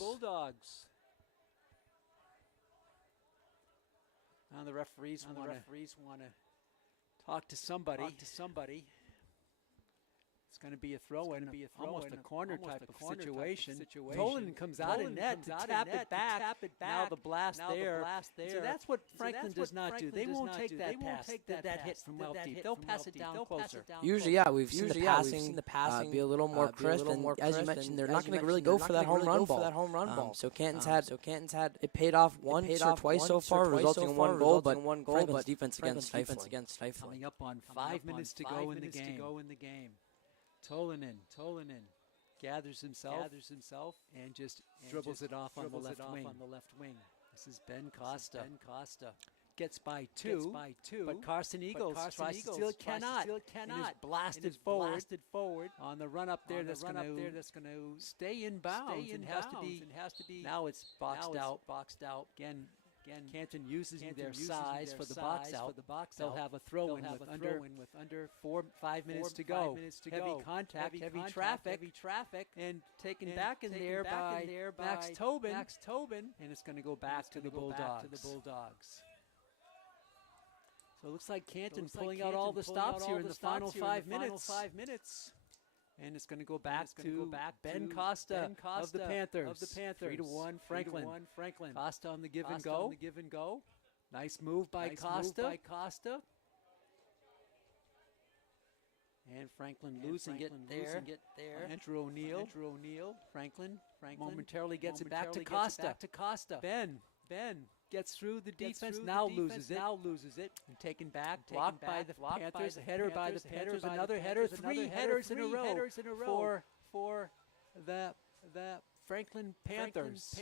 Now the referees want to talk to somebody. It's going to be a throw-in, almost a corner type of situation. Tolanen comes out of net to tap it back. Now the blast there. So that's what Franklin does not do. They won't take that pass, that hit from well deep. They'll pass it down closer. Usually, we've seen the passing be a little more crisp. And as you mentioned, they're not going to really go for that home run ball. So Canton's had it paid off once or twice so far, resulting in one goal. But Franklin's defense against stifling. Coming up on 5 minutes to go in the game. Tolanen gathers himself and just dribbles it off on the left wing. This is Ben Costa. Gets by two, but Carson Eagles tries to steal it, cannot. And is blasted forward on the run up there. That's going to stay in bounds. It has to be. Now it's boxed out. Again, Canton uses their size for the box out. They'll have a throw in with under 5 minutes to go. Heavy contact, heavy traffic, and taken back in there by Max Tobin. And it's going to go back to the Bulldogs. So it looks like Canton pulling out all the stops here in the final 5 minutes. And it's going to go back to Ben Costa of the Panthers. 3-1 Franklin. Costa on the give and go. Nice move by Costa. And Franklin losing it there. Andrew O'Neill. Franklin momentarily gets it back to Costa. Ben gets through the defense, now loses it. And taken back, blocked by the Panthers, a header by the Panthers, another header, three headers in a row for the Franklin Panthers.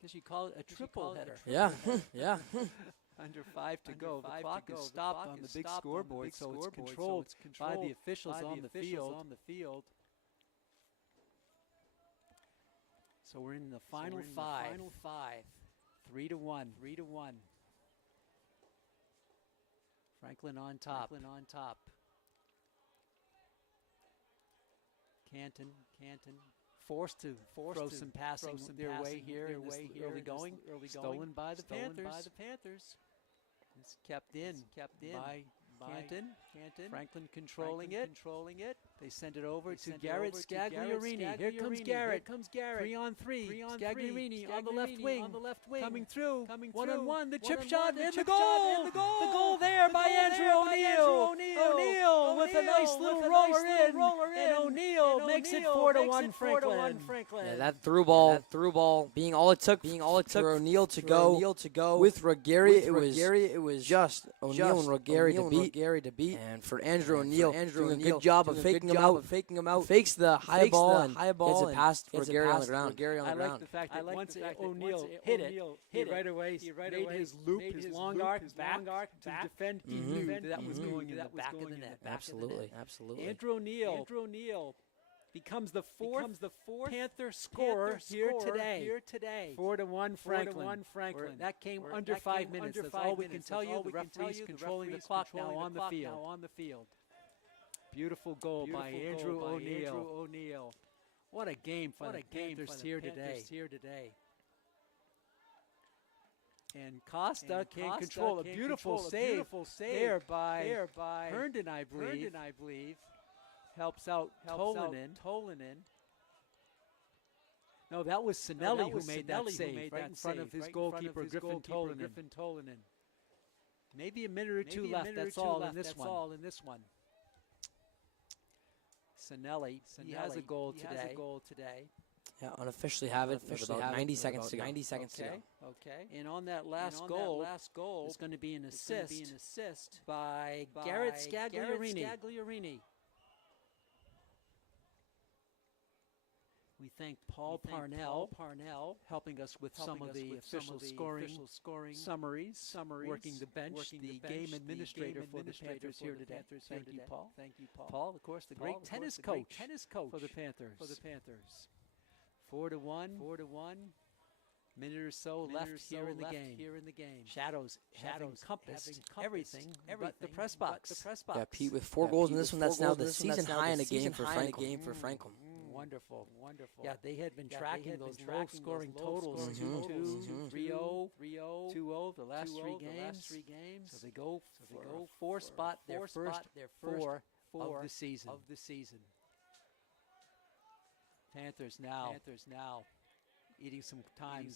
Guess you call it a triple header. Yeah, yeah. Under 5 to go. The clock is stopped on the big scoreboard, so it's controlled by the officials on the field. So we're in the final five. 3-1. Franklin on top. Canton forced to throw some passing their way here in this early going. Stolen by the Panthers. It's kept in by Canton. Franklin controlling it. They send it over to Garrett Scagliarini. Here comes Garrett. 3-on-3. Scagliarini on the left wing. Coming through. 1-on-1. The chip shot and the goal. The goal there by Andrew O'Neill. O'Neill with a nice little roller in. And O'Neill makes it 4-1 Franklin. Yeah, that through ball being all it took for O'Neill to go with Ruggieri. It was just O'Neill and Ruggieri to beat. And for Andrew O'Neill, doing a good job of faking him out. Fakes the high ball and gets it past Ruggieri on the ground. I like the fact that once O'Neill hit it right away, he made his loop, his long arc back to defend. He knew that was going in the back of the net. Absolutely. Andrew O'Neill becomes the fourth Panther scorer here today. 4-1 Franklin. That came under 5 minutes. That's all we can tell you. The referee's controlling the clock now on the field. Beautiful goal by Andrew O'Neill. What a game for the Panthers here today. And Costa can control a beautiful save there by Herndon, I believe. Helps out Tolanen. No, that was Sinelli who made that save right in front of his goalkeeper, Griffin Tolanen. Maybe a minute or two left, that's all in this one. Sinelli, he has a goal today. Yeah, unofficially have it with about 90 seconds to go. Okay. And on that last goal is going to be an assist by Garrett Scagliarini. We thank Paul Parnell helping us with some of the official scoring summaries, working the bench, the game administrator for the Panthers here today. Thank you, Paul. Paul, of course, the great tennis coach for the Panthers. 4-1. Minute or so left here in the game. Shadows encompassed everything but the press box. Yeah, Pete, with 4 goals in this one, that's now the season high in a game for Franklin. Wonderful. Yeah, they had been tracking those low-scoring totals, 2-2, 3-0, 2-0, the last three games. So they go for a 4 spot, their first 4 of the season. Panthers now eating some time.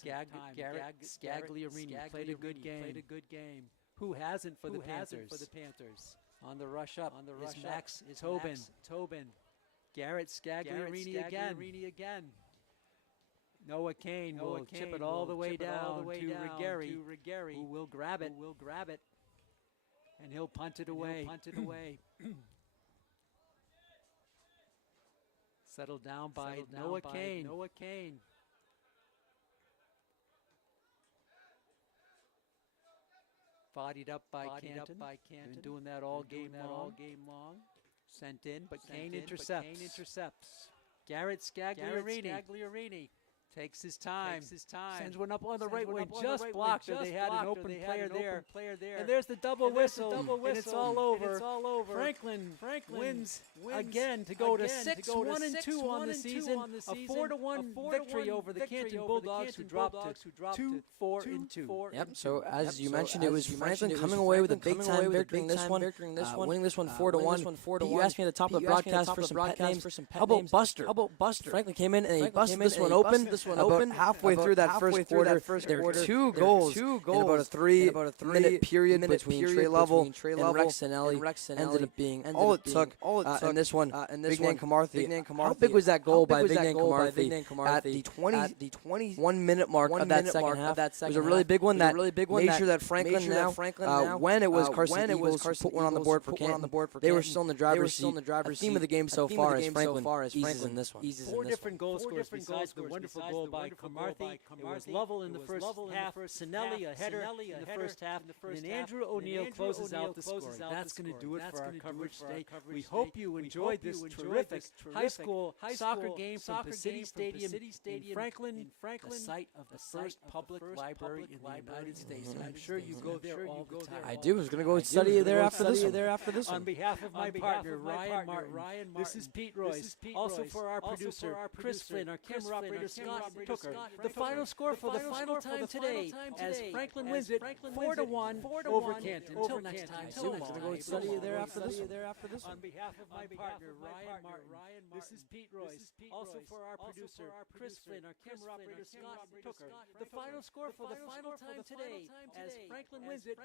Garrett Scagliarini played a good game. Who hasn't for the Panthers? On the rush up is Max Tobin. Garrett Scagliarini again. Noah Kane will chip it all the way down to Ruggieri, who will grab it. And he'll punt it away. Settled down by Noah Kane. Bodied up by Canton. Been doing that all game long. Sent in, but Kane intercepts. Garrett Scagliarini Takes his time. Sends one up on the right wing. Just blocked. They had an open player there. And there's the double whistle. And it's all over. Franklin wins again to go to 6-1-2 on the season. A 4-1 victory over the Canton Bulldogs, who dropped to 2-4-2. Yep. So as you mentioned, it was Franklin coming away with a big time victory in this one, winning this one 4-1. You asked me at the top of the broadcast for some pet names. How about Buster? Franklin came in and he busted this one open. About halfway through that first quarter, there were two goals in about a 3-minute period between Trey Lovell and Rex Sinelli. Ended up being all it took in this one. Big Name Camarthy. How big was that goal by Big Name Camarthy at the 21-minute mark of that second half? It was a really big one that made sure that Franklin now, when it was Carson Eagles who put one on the board for Canton, they were still in the driver's seat. The theme of the game so far is Franklin eases in this one. Four different goal scorers besides the wonderful goal by Camarthy. It was Lovell in the first half, Sinelli a header in the first half, and then Andrew O'Neill closes out the scoring. That's going to do it for our coverage today. We hope you enjoyed this terrific high school soccer game from Varsity Stadium in Franklin, the site of the first public library in the United States. And I'm sure you go there all the time. I do. I was going to go study there after this one. On behalf of my partner, Ryan Martin, this is Pete Royce. Also for our producer, Chris Flynn, our camera operator, Scott Tooker. The final score for the final time today, as Franklin wins it 4-1 over Canton. Until next time, so long. I'm going to go study there after this one. On behalf of my partner, Ryan Martin, this is Pete Royce. Also for our producer, Chris Flynn, our camera operator, Scott Tooker. The final score for the final time today, as Franklin wins it